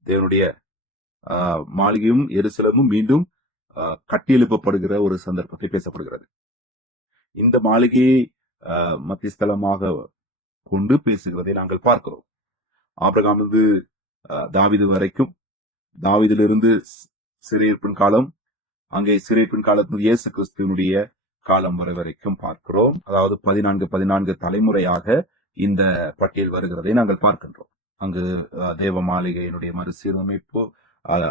தேவனுடைய மாளிகையும் எருசலேமும் மீண்டும் கட்டியெழுப்பப்படுகிற ஒரு சந்தர்ப்பத்தை பேசப்படுகிறது. இந்த மாளிகையை மத்தியஸ்தலமாக கொண்டு பேசுகிறதை நாங்கள் பார்க்கிறோம். ஆபிரகாமிலிருந்து தாவீது வரைக்கும், தாவீதிலிருந்து சிறையிருப்பின் காலம், அங்கே சிறையிருப்பின் காலத்தில் இயேசு கிறிஸ்துவனுடைய காலம் வரைக்கும் பார்க்கிறோம். அதாவது 14 தலைமுறையாக இந்த பட்டியல் வருகிறதை நாங்கள் பார்க்கின்றோம். அங்கு தேவ மாளிகையினுடைய மறுசீரமைப்பு,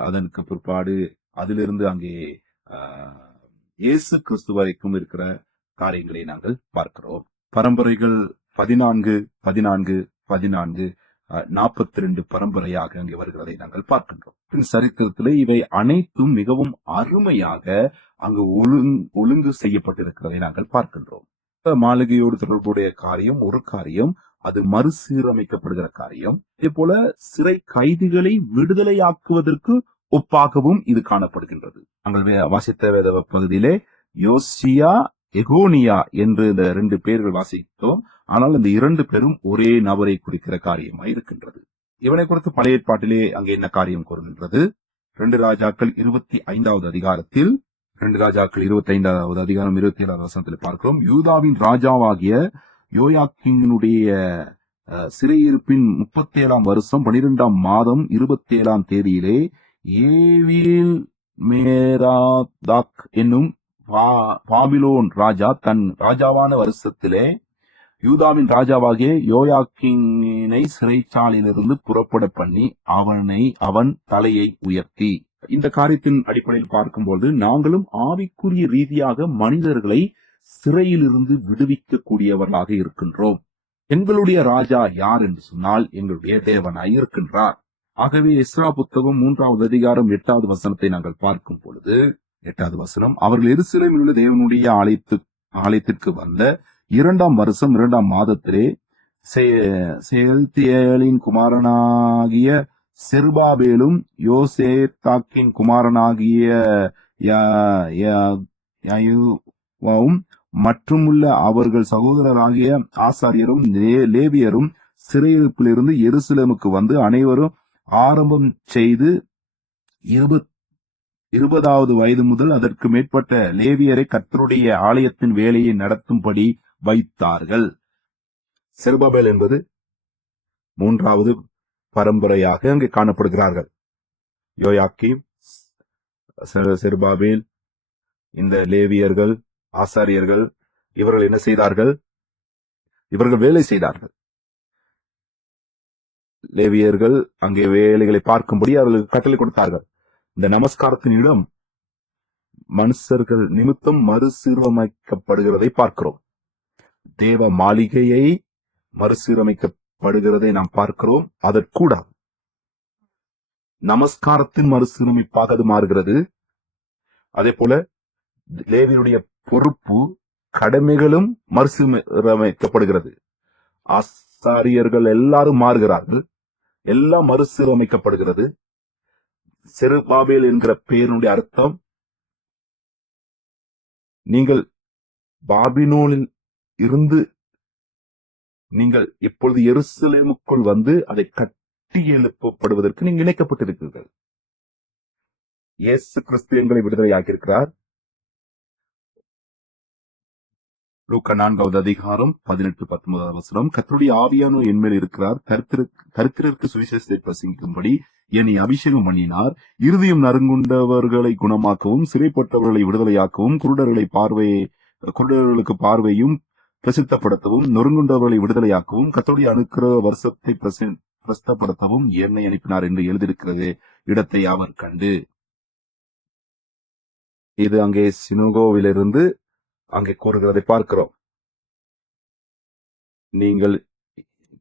அதற்கு பிற்பாடு அதிலிருந்து அங்கே இயேசு கிறிஸ்து வரைக்கும் இருக்கிற காரியங்களை நாங்கள் பார்க்கிறோம். பரம்பரைகள் 42 பரம்பரையாக அங்கே வருகிறதை நாங்கள் பார்க்கின்றோம். சரித்திரத்திலே இவை அனைத்தும் மிகவும் அருமையாக அங்கு ஒழுங்கு செய்யப்பட்டிருக்கிறதை நாங்கள் பார்க்கின்றோம். மாளிகையோடு தொடர்புடைய காரியம் ஒரு காரியம், அது மறுசீரமைக்கப்படுகிற காரியம். இதே போல சிறை கைதிகளை விடுதலையாக்குவதற்கு ஒப்பாகவும் இது காணப்படுகின்றது. நாங்கள் வாசித்த வேத பகுதியிலே யோசியா, எகோனியா என்று இந்த 2 பேர்கள் வாசித்தோம். ஆனால் இந்த 2 பேரும் ஒரே நபரை குறிக்கிற காரியமாய் இருக்கின்றது. இவனை குறித்து பழைய ஏற்பாட்டிலே அங்கே என்ன காரியம் கூறுகின்றது? 2 ராஜாக்கள் 25வது அதிகாரத்தில் 2 ராஜாக்கள் 25வது அதிகாரம் 27வது வசனத்தில் பார்க்கிறோம். யூதாவின் ராஜாவாகிய யோயாக்கீனுடைய சிறையிருப்பின் 37ஆம் வருஷம் 12ஆம் மாதம் 27ஆம் தேதியிலே ஏவில் மேராதாக் என்னும் பாபிலோன் ராஜா தன் ராஜாவான வருஷத்திலே யூதாவின் ராஜாவாகிய யோயாக்கீனை சிறைச்சாலையிலிருந்து புறப்பட பண்ணி அவன் தலையை உயர்த்தி. இந்த காரியத்தின் அடிப்படையில் பார்க்கும்போது நாங்களும் ஆவிக்குரிய ரீதியாக மனிதர்களை சிறையிலிருந்து விடுவிக்க கூடியவர்களாக இருக்கின்றோம். எங்களுடைய ராஜா யார் என்று சொன்னால் எங்களுடைய தேவனாய் இருக்கின்றார். ஆகவே எஸ்ரா புத்தகம் 3வது அதிகாரம் 8வது வசனத்தை நாங்கள் பார்க்கும் பொழுது 8வது வசனம், அவர்கள் எருசலேமில் உள்ள தேவனுடைய ஆலயத்திற்கு வந்த 2ஆம் வருஷம் 2ஆம் மாதத்திலே செயல்தியேலின் குமாரனாகிய செருபாபேலும் யோசேத்தாக்கின் குமாரனாகிய மற்றுமுள்ள அவர்கள் சகோதரராகிய ஆசாரியரும் லேவியரும் சிறையிருப்பிலிருந்து எருசலேமுக்கு வந்து அனைவரும் ஆரம்பம் செய்து 20வது வயது முதல் அதற்கு மேற்பட்ட லேவியரை கர்த்தருடைய ஆலயத்தின் வேலையை நடத்தும்படி வைத்தார்கள். செருபாபேல் என்பது 3வது பரம்பரையாக அங்கே காணப்படுகிறார்கள். யோயாக்கீம், செருபாபேல், இந்த லேவியர்கள், ஆசாரியர்கள், இவர்கள் என்ன செய்தார்கள்? இவர்கள் வேலை செய்தார்கள். லேவியர்கள் அங்கே வேலைகளை பார்க்கும்படி அவர்களுக்கு கட்டளை கொடுத்தார்கள். இந்த நமஸ்காரத்தின் இடம் மனுஷர்கள் நிமித்தம் மறுசீரமைக்கப்படுகிறதை பார்க்கிறோம். தேவ மாளிகையை மறுசீரமைக்கப்படுகிறதை நாம் பார்க்கிறோம். அதற்கூட நமஸ்காரத்தின் மறுசீரமைப்பாக அது மாறுகிறது. அதே போல லேவியருடைய பொறுப்பு கடமைகளும் மறுசீரமைக்கப்படுகிறது. ஆசாரியர்கள் எல்லாரும் மாறுகிறார்கள், எல்லாம் மறுசீரமைக்கப்படுகிறது. செருபாபேல் என்கிற பெயருடைய அர்த்தம், நீங்கள் பாபிலோனில் இருந்து நீங்கள் இப்பொழுது எருசலேமுக்குள் வந்து அதை கட்டி எழுப்பப்படுவதற்கு நீங்கள் இணைக்கப்பட்டிருக்கிறீர்கள். இயேசு கிறிஸ்து எங்களை விடுதலையாக்கியிருக்கிறார். லூக்கா 4வது அதிகாரம் 18-19 வசனம், கர்த்தருடைய ஆவியானவர் என்மேல் இருக்கிறார், தரித்திரருக்கு சுவிசேஷத்தை பிரசங்கிக்கும்படி என்னை அபிஷேகம் பண்ணினார், இருதயம் நறுங்குண்டவர்களை குணமாக்கவும், சிறைப்பட்டவர்களை விடுதலையாக்கவும், குருடர்களுக்கு பார்வையும் பிரசித்தப்படுத்தவும், நொறுங்குண்டவர்களை விடுதலையாக்கவும், கர்த்தருடைய அனுக்கிரக வருஷத்தை பிரசித்தப்படுத்தவும் என்னை அனுப்பினார் என்று எழுதியிருக்கிறது இடத்தை அவர் கண்டு. இது அங்கே சினோகோவிலிருந்து அங்கே கூறுகிறதை பார்க்கிறோம். நீங்கள்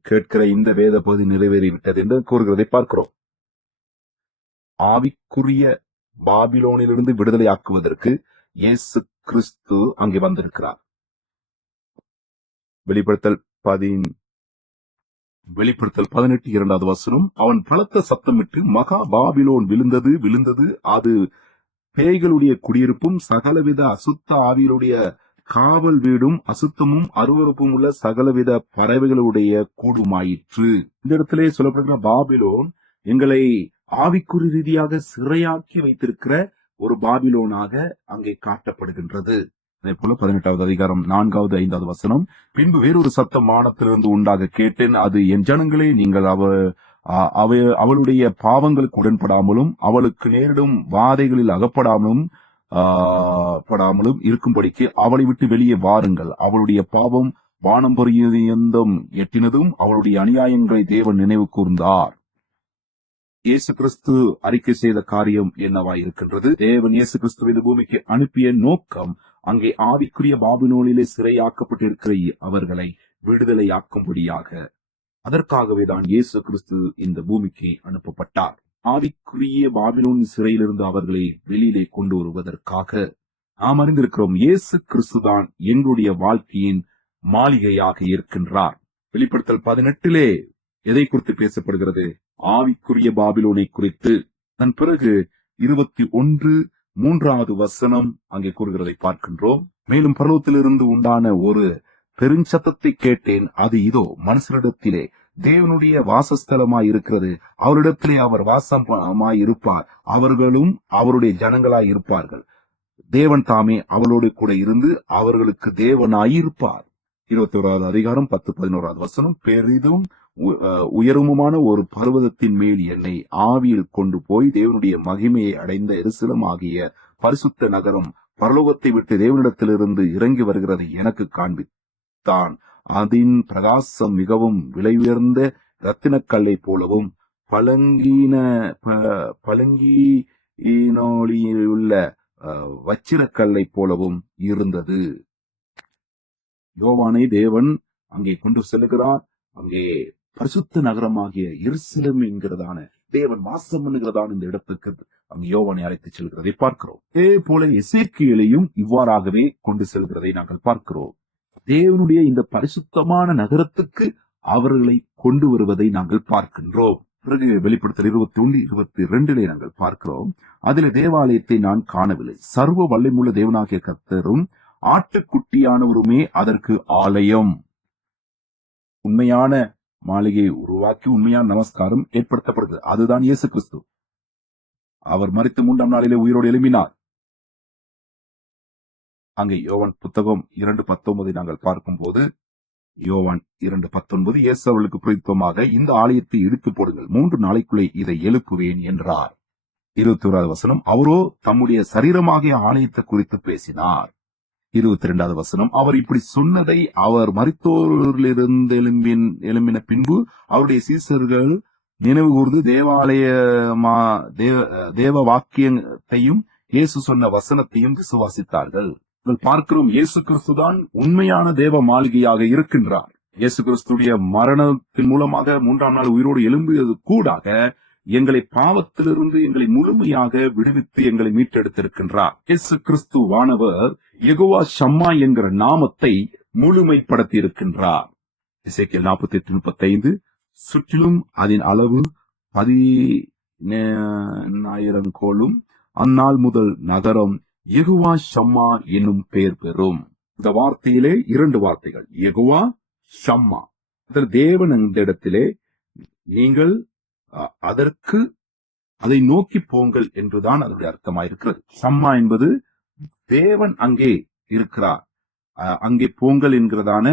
கேட்கிற இந்த வேத பகுதி நிறைவேறிவிட்டது என்று கூறுகிறதை பார்க்கிறோம். ஆவிக்குரிய பாபிலோனிலிருந்து விடுதலையாக்குவதற்கு இயேசு கிறிஸ்து அங்கே வந்திருக்கிறார். வெளிப்படுத்தல் 18 வசனம், அவன் பலத்த சத்தமிட்டு மகா பாபிலோன் விழுந்தது, அது பேய்களுடைய குடியிருப்பும் சகலவித அசுத்த ஆவியருடைய காவல் வீடும் அசுத்தமும் அருவருப்பும் உள்ள சகலவித பறவைகளுடைய கூடுமாயிற்று. இந்த இடத்திலே சொல்லப்படுகிற பாபிலோன் எங்களை ஆவிக்குறி ரீதியாக சிறையாக்கி வைத்திருக்கிற ஒரு பாபிலோனாக அங்கே காட்டப்படுகின்றது. அதே போல 18வது அதிகாரம் 4வது 5வது வசனம், பின்பு வேறொரு சத்தம் வானத்திலிருந்து உண்டாக கேட்டேன், அது என் ஜனங்களே, நீங்கள் அவளுடைய பாவங்களுக்கு உடன்படாமலும் அவளுக்கு நேரிடும் வாதைகளில் அகப்படாமலும் இருக்கும்படிக்கு அவளை விட்டு வெளியே வாருங்கள். அவளுடைய பாவம் வானம் பரியந்தம் எட்டினதும் அவளுடைய அநியாயங்களை தேவன் நினைவு கூர்ந்தார். இயேசு கிறிஸ்து அறிக்கை செய்த காரியம் என்னவாய் இருக்கின்றது? தேவன் இயேசு கிறிஸ்துவை இந்த பூமிக்கு அனுப்பிய நோக்கம் அங்கே ஆவிக்குரிய பாபிலோனிலே சிறையாக்கப்பட்டிருக்கிற அவர்களை விடுதலையாக்கும்படியாக. அதற்காகவே தான் இயேசு கிறிஸ்து இந்த பூமிக்கு அனுப்பப்பட்டார். ஆவிக்குரிய பாபிலோன் சிறையிலிருந்து அவர்களை வெளியிலே கொண்டு வருவதற்காக. நாம் அறிந்திருக்கிறோம், இயேசு கிறிஸ்து தான் எங்களுடைய வாழ்க்கையின் மாளிகையாக இருக்கின்றார். வெளிப்படுத்தல் 18 எதை குறித்து பேசப்படுகிறது? ஆவிக்குரிய பாபிலோனை குறித்து. அதன் பிறகு 21:3வது வசனம் அங்கே கூறுகிறதை பார்க்கின்றோம். மேலும் பரலோகத்திலிருந்து உண்டான ஒரு பெருஞ்சத்தத்தை கேட்டேன், அது இதோ மனுஷரிடத்திலே தேவனுடைய வாசஸ்தலமாய் இருக்கிறது, அவரிடத்திலே அவர் வாசமாய் இருப்பார், அவர்களும் அவருடைய ஜனங்களாய் இருப்பார்கள், தேவன் தாமே அவளோடு கூட இருந்து அவர்களுக்கு தேவனாயிருப்பார். 21வது அதிகாரம் 10-11வது வசனம், பெரிதும் உயரமுமான ஒரு பர்வதத்தின் மேல் என்னை ஆவியில் கொண்டு போய் தேவனுடைய மகிமையை அடைந்த எருசலேம் ஆகிய பரிசுத்த நகரம் பரலோகத்தை விட்டு தேவனிடத்திலிருந்து இறங்கி வருகிறதை எனக்கு காண்பித்தான். அதன் பிரகாசம் மிகவும் விலை உயர்ந்த ரத்தினக்கல்லை போலவும் பழங்கினொளியுள்ள வச்சிரக்கல்லை போலவும் இருந்தது. யோவானை தேவன் அங்கே கொண்டு செல்கிறார். அங்கே பரிசுத்த நகரமாகிய எருசலேம் என்கிறதான தேவன் வாசம் பண்ணுகிறதான இந்த இடத்துக்கு அங்கு யோவானை அழைத்து செல்கிறதை பார்க்கிறோம். அதே போல எசேக்கியேலையும் இவ்வாறாகவே கொண்டு செல்கிறதை நாங்கள் பார்க்கிறோம். தேவனுடைய இந்த பரிசுத்தமான நகரத்துக்கு அவர்களை கொண்டு வருவதை நாங்கள் பார்க்கின்றோம். பிறகு வெளிப்படுத்தல் 21-22 நாங்கள் பார்க்கிறோம். அதில் தேவாலயத்தை நான் காணவில்லை, சர்வ வல்லமையுள்ள தேவனாகிய கர்த்தரும் ஆட்டுக்குட்டியானவருமே அதற்கு ஆலயம். உண்மையான மாளிகையை உருவாக்கி உண்மையான நமஸ்காரம் ஏற்படுத்தப்படுகிறது. அதுதான் இயேசு கிறிஸ்து. அவர் மரித்து 3ஆம் நாளிலே உயிரோடு எழும்பினார். அங்கே யோவான் புத்தகம் 2:19 நாங்கள் பார்க்கும் போது, யோவான் 2:19, இயேசு அவர்களுக்கு பிரதியுத்தரமாக, இந்த ஆலயத்தை இடித்து போடுங்கள், 3 நாளைக்குள்ளே இதை எழுப்புவேன் என்றார். 21வது வசனம், அவரோ தம்முடைய சரீரமாகிய ஆலயத்தை குறித்து பேசினார். 22வது வசனம், அவர் இப்படி சொன்னதை அவர் மரித்தோரிலிருந்து எழும்பின பின்பு அவருடைய சீசர்கள் நினைவு கூர்ந்து தேவ வாக்கியத்தையும் இயேசு சொன்ன வசனத்தையும் விசுவாசித்தார்கள். பார்க்கிறோம், இயேசு கிறிஸ்துதான் உண்மையான தேவ மாளிகையாக இருக்கின்றார். இயேசு கிறிஸ்துடைய மரணத்தின் மூலமாக 3ஆம் நாள் உயிரோடு எழும்பியது கூடாக எங்களை பாவத்திலிருந்து எங்களை முழுமையாக விடுவித்து எங்களை மீட்டெடுத்திருக்கின்றார். இயேசு கிறிஸ்துவானவர் யெகோவா ஷம்மா என்கிற நாமத்தை முழுமைப்படுத்தி இருக்கின்றார். எசேக்கியேல் 48:35, சுற்றிலும் அதன் அளவு 10,000 கோலும், அந்நாள் முதல் நகரம் யெகோவா ஷம்மா என்னும் பெயர் பெறும். இந்த வார்த்தையிலே 2 வார்த்தைகள், யெகோவா ஷம்மா. தேவன் இந்த இடத்திலே நீங்கள் அதற்கு அதை நோக்கி போங்கள் என்றுதான் அதனுடைய அர்த்தமாயிருக்கிறது. ஷம்மா என்பது தேவன் அங்கே இருக்கிறார், அங்கே போங்கள் என்கிறதான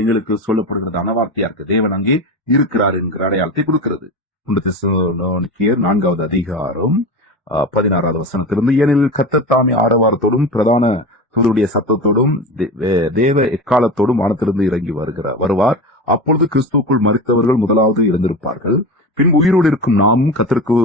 எங்களுக்கு சொல்லப்படுகிறதான வார்த்தையா இருக்கு. தேவன் அங்கே இருக்கிறார் என்கிற அடையாளத்தை கொடுக்கிறது. 1 தெசலோனிக்கேயர் 4வது அதிகாரம் 16வது வசனத்திலிருந்து, ஏனெனில் கர்த்தர் தாமே ஆரவாரத்தோடும் பிரதான தூதருடைய சத்தத்தோடும் தேவ எக்காலத்தோடும் வானத்திலிருந்து இறங்கி வருவார். அப்பொழுது கிறிஸ்துவுக்குள் மரித்தவர்கள் முதலாவது இருந்திருப்பார்கள். பின் உயிரோடு இருக்கும் நாமும் கர்த்தருக்கு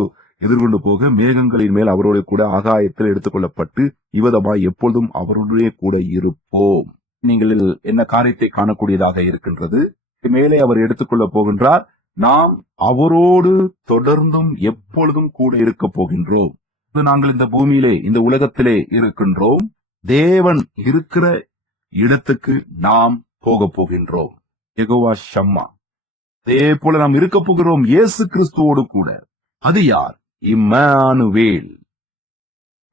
எதிர்கொண்டு போக மேகங்களின் மேல் அவரோட கூட ஆகாயத்தில் எடுத்துக் கொள்ளப்பட்டு இவ்விதமாய் எப்பொழுதும் அவருடைய கூட இருப்போம். நீங்கள் என்ன காரியத்தை காணக்கூடியதாக இருக்கின்றது? மேலே அவர் எடுத்துக்கொள்ள போகின்றார். நாம் அவரோடு தொடர்ந்தும் எப்பொழுதும் கூட இருக்க போகின்றோம். நாங்கள் இந்த பூமியிலே இந்த உலகத்திலே இருக்கின்றோம். தேவன் இருக்கிற இடத்துக்கு நாம் போக போகின்றோம். யெகோவா ஷம்மா. அதே போல நாம் இருக்க போகிறோம் இயேசு கிறிஸ்துவோடு கூட. அது யார்? இம்மானுவேல்.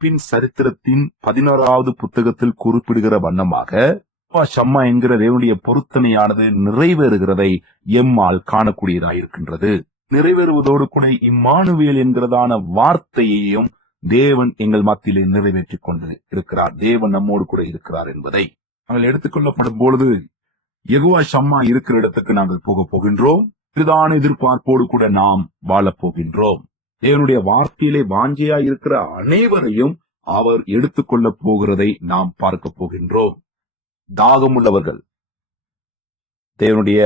மீட்பின் சரித்திரத்தின் 11வது புத்தகத்தில் குறிப்பிடுகிற வண்ணமாக ஷம்மா என்கிற தேவனுடைய பொருத்தனையானது நிறைவேறுகிறதை எம்மால் காணக்கூடியதாயிருக்கின்றது. நிறைவேறுவதோடு கூட இம்மானுவேல் என்கிறதான வார்த்தையையும் தேவன் எங்கள் மத்தியிலே நிறைவேற்றிக் கொண்டு இருக்கிறார். தேவன் நம்மோடு கூட இருக்கிறார் என்பதை நாங்கள் எடுத்துக்கொள்ளப்படும் பொழுது யெகோவா ஷம்மா இருக்கிற இடத்துக்கு நாங்கள் போகின்றோம். இதுதான் எதிர்பார்ப்போடு கூட நாம் வாழப் போகின்றோம். தேவனுடைய வார்த்தையிலே வாஞ்சையாய் இருக்கிற அனைவரையும் அவர் எடுத்துக்கொள்ளப் போகிறதை நாம் பார்க்க போகின்றோம். தாகம் உள்ளவர்கள், தேவனுடைய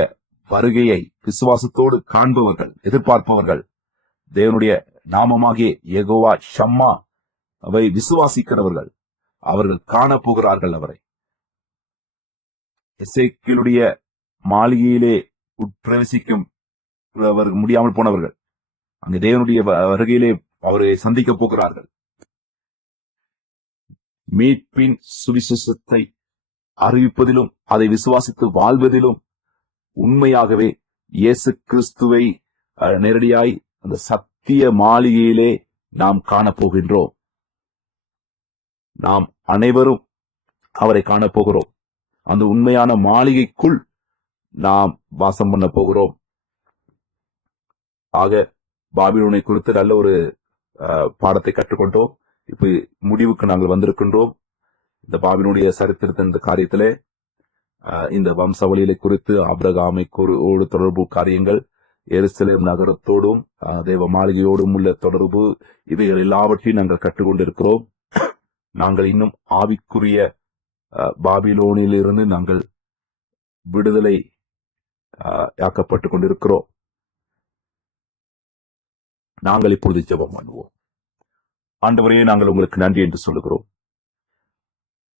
வருகையை விசுவாசத்தோடு காண்பவர்கள், எதிர்பார்ப்பவர்கள், தேவனுடைய நாமமாகிய யெகோவா ஷம்மா அவை விசுவாசிக்கிறவர்கள், அவர்கள் காணப்போகிறார்கள். அவரை எசேக்கியேலுடைய மாளிகையிலே உட்பிரவேசிக்கும் முடியாமல் போனவர்கள் அங்கு தேவனுடைய வருகையிலே அவரை சந்திக்க போகிறார்கள். மீட்பின் சுவிசேஷத்தை அறிவிப்பதிலும் அதை விசுவாசித்து வாழ்வதிலும் உண்மையாகவே இயேசு கிறிஸ்துவை நேரடியாய் அந்த சத்திய மாளிகையிலே நாம் காணப்போகின்றோம். நாம் அனைவரும் அவரை காணப்போகிறோம். அந்த உண்மையான மாளிகைக்குள் நாம் வாசம் பண்ண போகிறோம். ஆக பாபிலோனை குறித்து நல்ல ஒரு பாடத்தை கற்றுக்கொண்டோம். இப்ப முடிவுக்கு நாங்கள் வந்திருக்கின்றோம். இந்த பாபிலோனுடைய சரித்திரத்தின் இந்த காரியத்திலே இந்த வம்சாவளிகளை குறித்து ஆபிரகாமை தொடர்பு காரியங்கள், எருசலேம் நகரத்தோடும் தேவ மாளிகையோடும் உள்ள தொடர்பு, இவைகள் எல்லாவற்றையும் நாங்கள் கற்றுக்கொண்டிருக்கிறோம். நாங்கள் இன்னும் ஆவிக்குரிய பாபிலோனிலிருந்து நாங்கள் விடுதலை ஆக்கப்பட்டுக் கொண்டிருக்கிறோம். நாங்கள் இப்பொழுது ஜெபம் பண்ணுவோம். ஆண்டவரே, நாங்கள் உங்களுக்கு நன்றி என்று சொல்லுகிறோம்.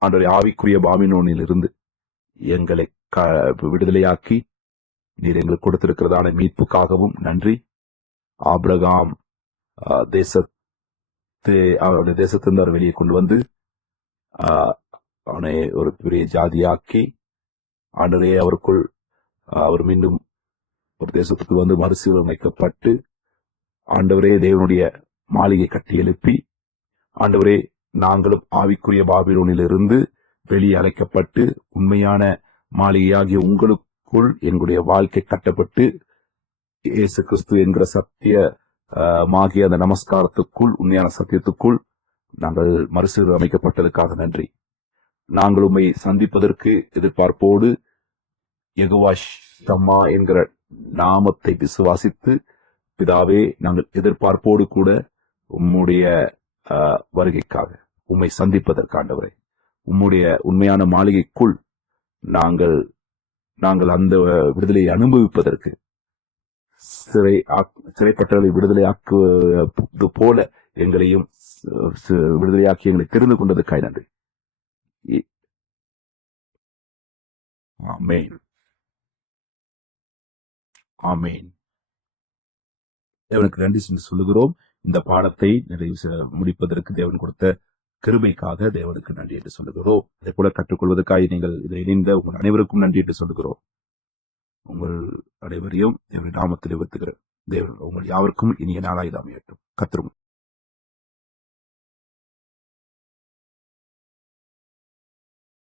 ஆண்டவரே, ஆவிக்குரிய பாபிலோனில் இருந்து எங்களை விடுதலையாக்கி நீர் எங்களுக்கு கொடுத்திருக்கிறதான மீட்புக்காகவும் நன்றி. ஆபிரகாம் அவருடைய தேசத்திலிருந்து அவர் வெளியே கொண்டு வந்து அவனை ஒரு பெரிய ஜாதியாக்கி ஆண்டவரே அவருக்குள் அவர் மீண்டும் ஒரு தேசத்துக்கு வந்து மறுசீரமைக்கப்பட்டு ஆண்டவரே தேவனுடைய மாளிகை கட்டி எழுப்பி ஆண்டவரே நாங்களும் ஆவிக்குரிய பாபிலோனில் இருந்து வெளியே அழைக்கப்பட்டு உண்மையான மாளிகையாகிய உங்களுக்குள் எங்களுடைய வாழ்க்கை கட்டப்பட்டு இயேசு கிறிஸ்து என்கிற சத்தியமாகிய அந்த நமஸ்காரத்துக்குள், உண்மையான சத்தியத்துக்குள் நாங்கள் மறுசீரமைக்கப்பட்டதுக்காக நன்றி. நாங்கள் உண்மை சந்திப்பதற்கு எதிர்பார்ப்போடு யெகோவா ஷம்மா என்கிற நாமத்தை விசுவாசித்து பிதாவே நாங்கள் எதிர்பார்ப்போடு கூட உம்முடைய வருகைக்காக உம்மை சந்திப்பதற்காண்டவரை உம்முடைய உண்மையான மாளிகைக்குள் நாங்கள் அந்த விடுதலையை அனுபவிப்பதற்கு சிறைப்பட்டவர்களை விடுதலையாக்குவது போல எங்களையும் விடுதலையாக்கி எங்களை தெரிந்து கொண்டதுக்காய் நன்றி. ஆமென், ஆமென். தேவனுக்கு நன்றி சொல்லுகிறோம். இந்த பாடத்தை முடிப்பதற்கு தேவன் கொடுத்த கிருபைக்காக தேவனுக்கு நன்றி என்று சொல்லுகிறோம். இதை கூட கற்றுக்கொள்வதற்காக நீங்கள் இதை இணைந்த உங்கள் அனைவருக்கும் நன்றி என்று சொல்லுகிறோம். உங்கள் அனைவரையும் தேவனுடைய நாமத்தில் உயர்த்துகிறேன். தேவன் உங்கள் யாவருக்கும் இனிய நாளாய் அமையட்டும். கர்த்தர்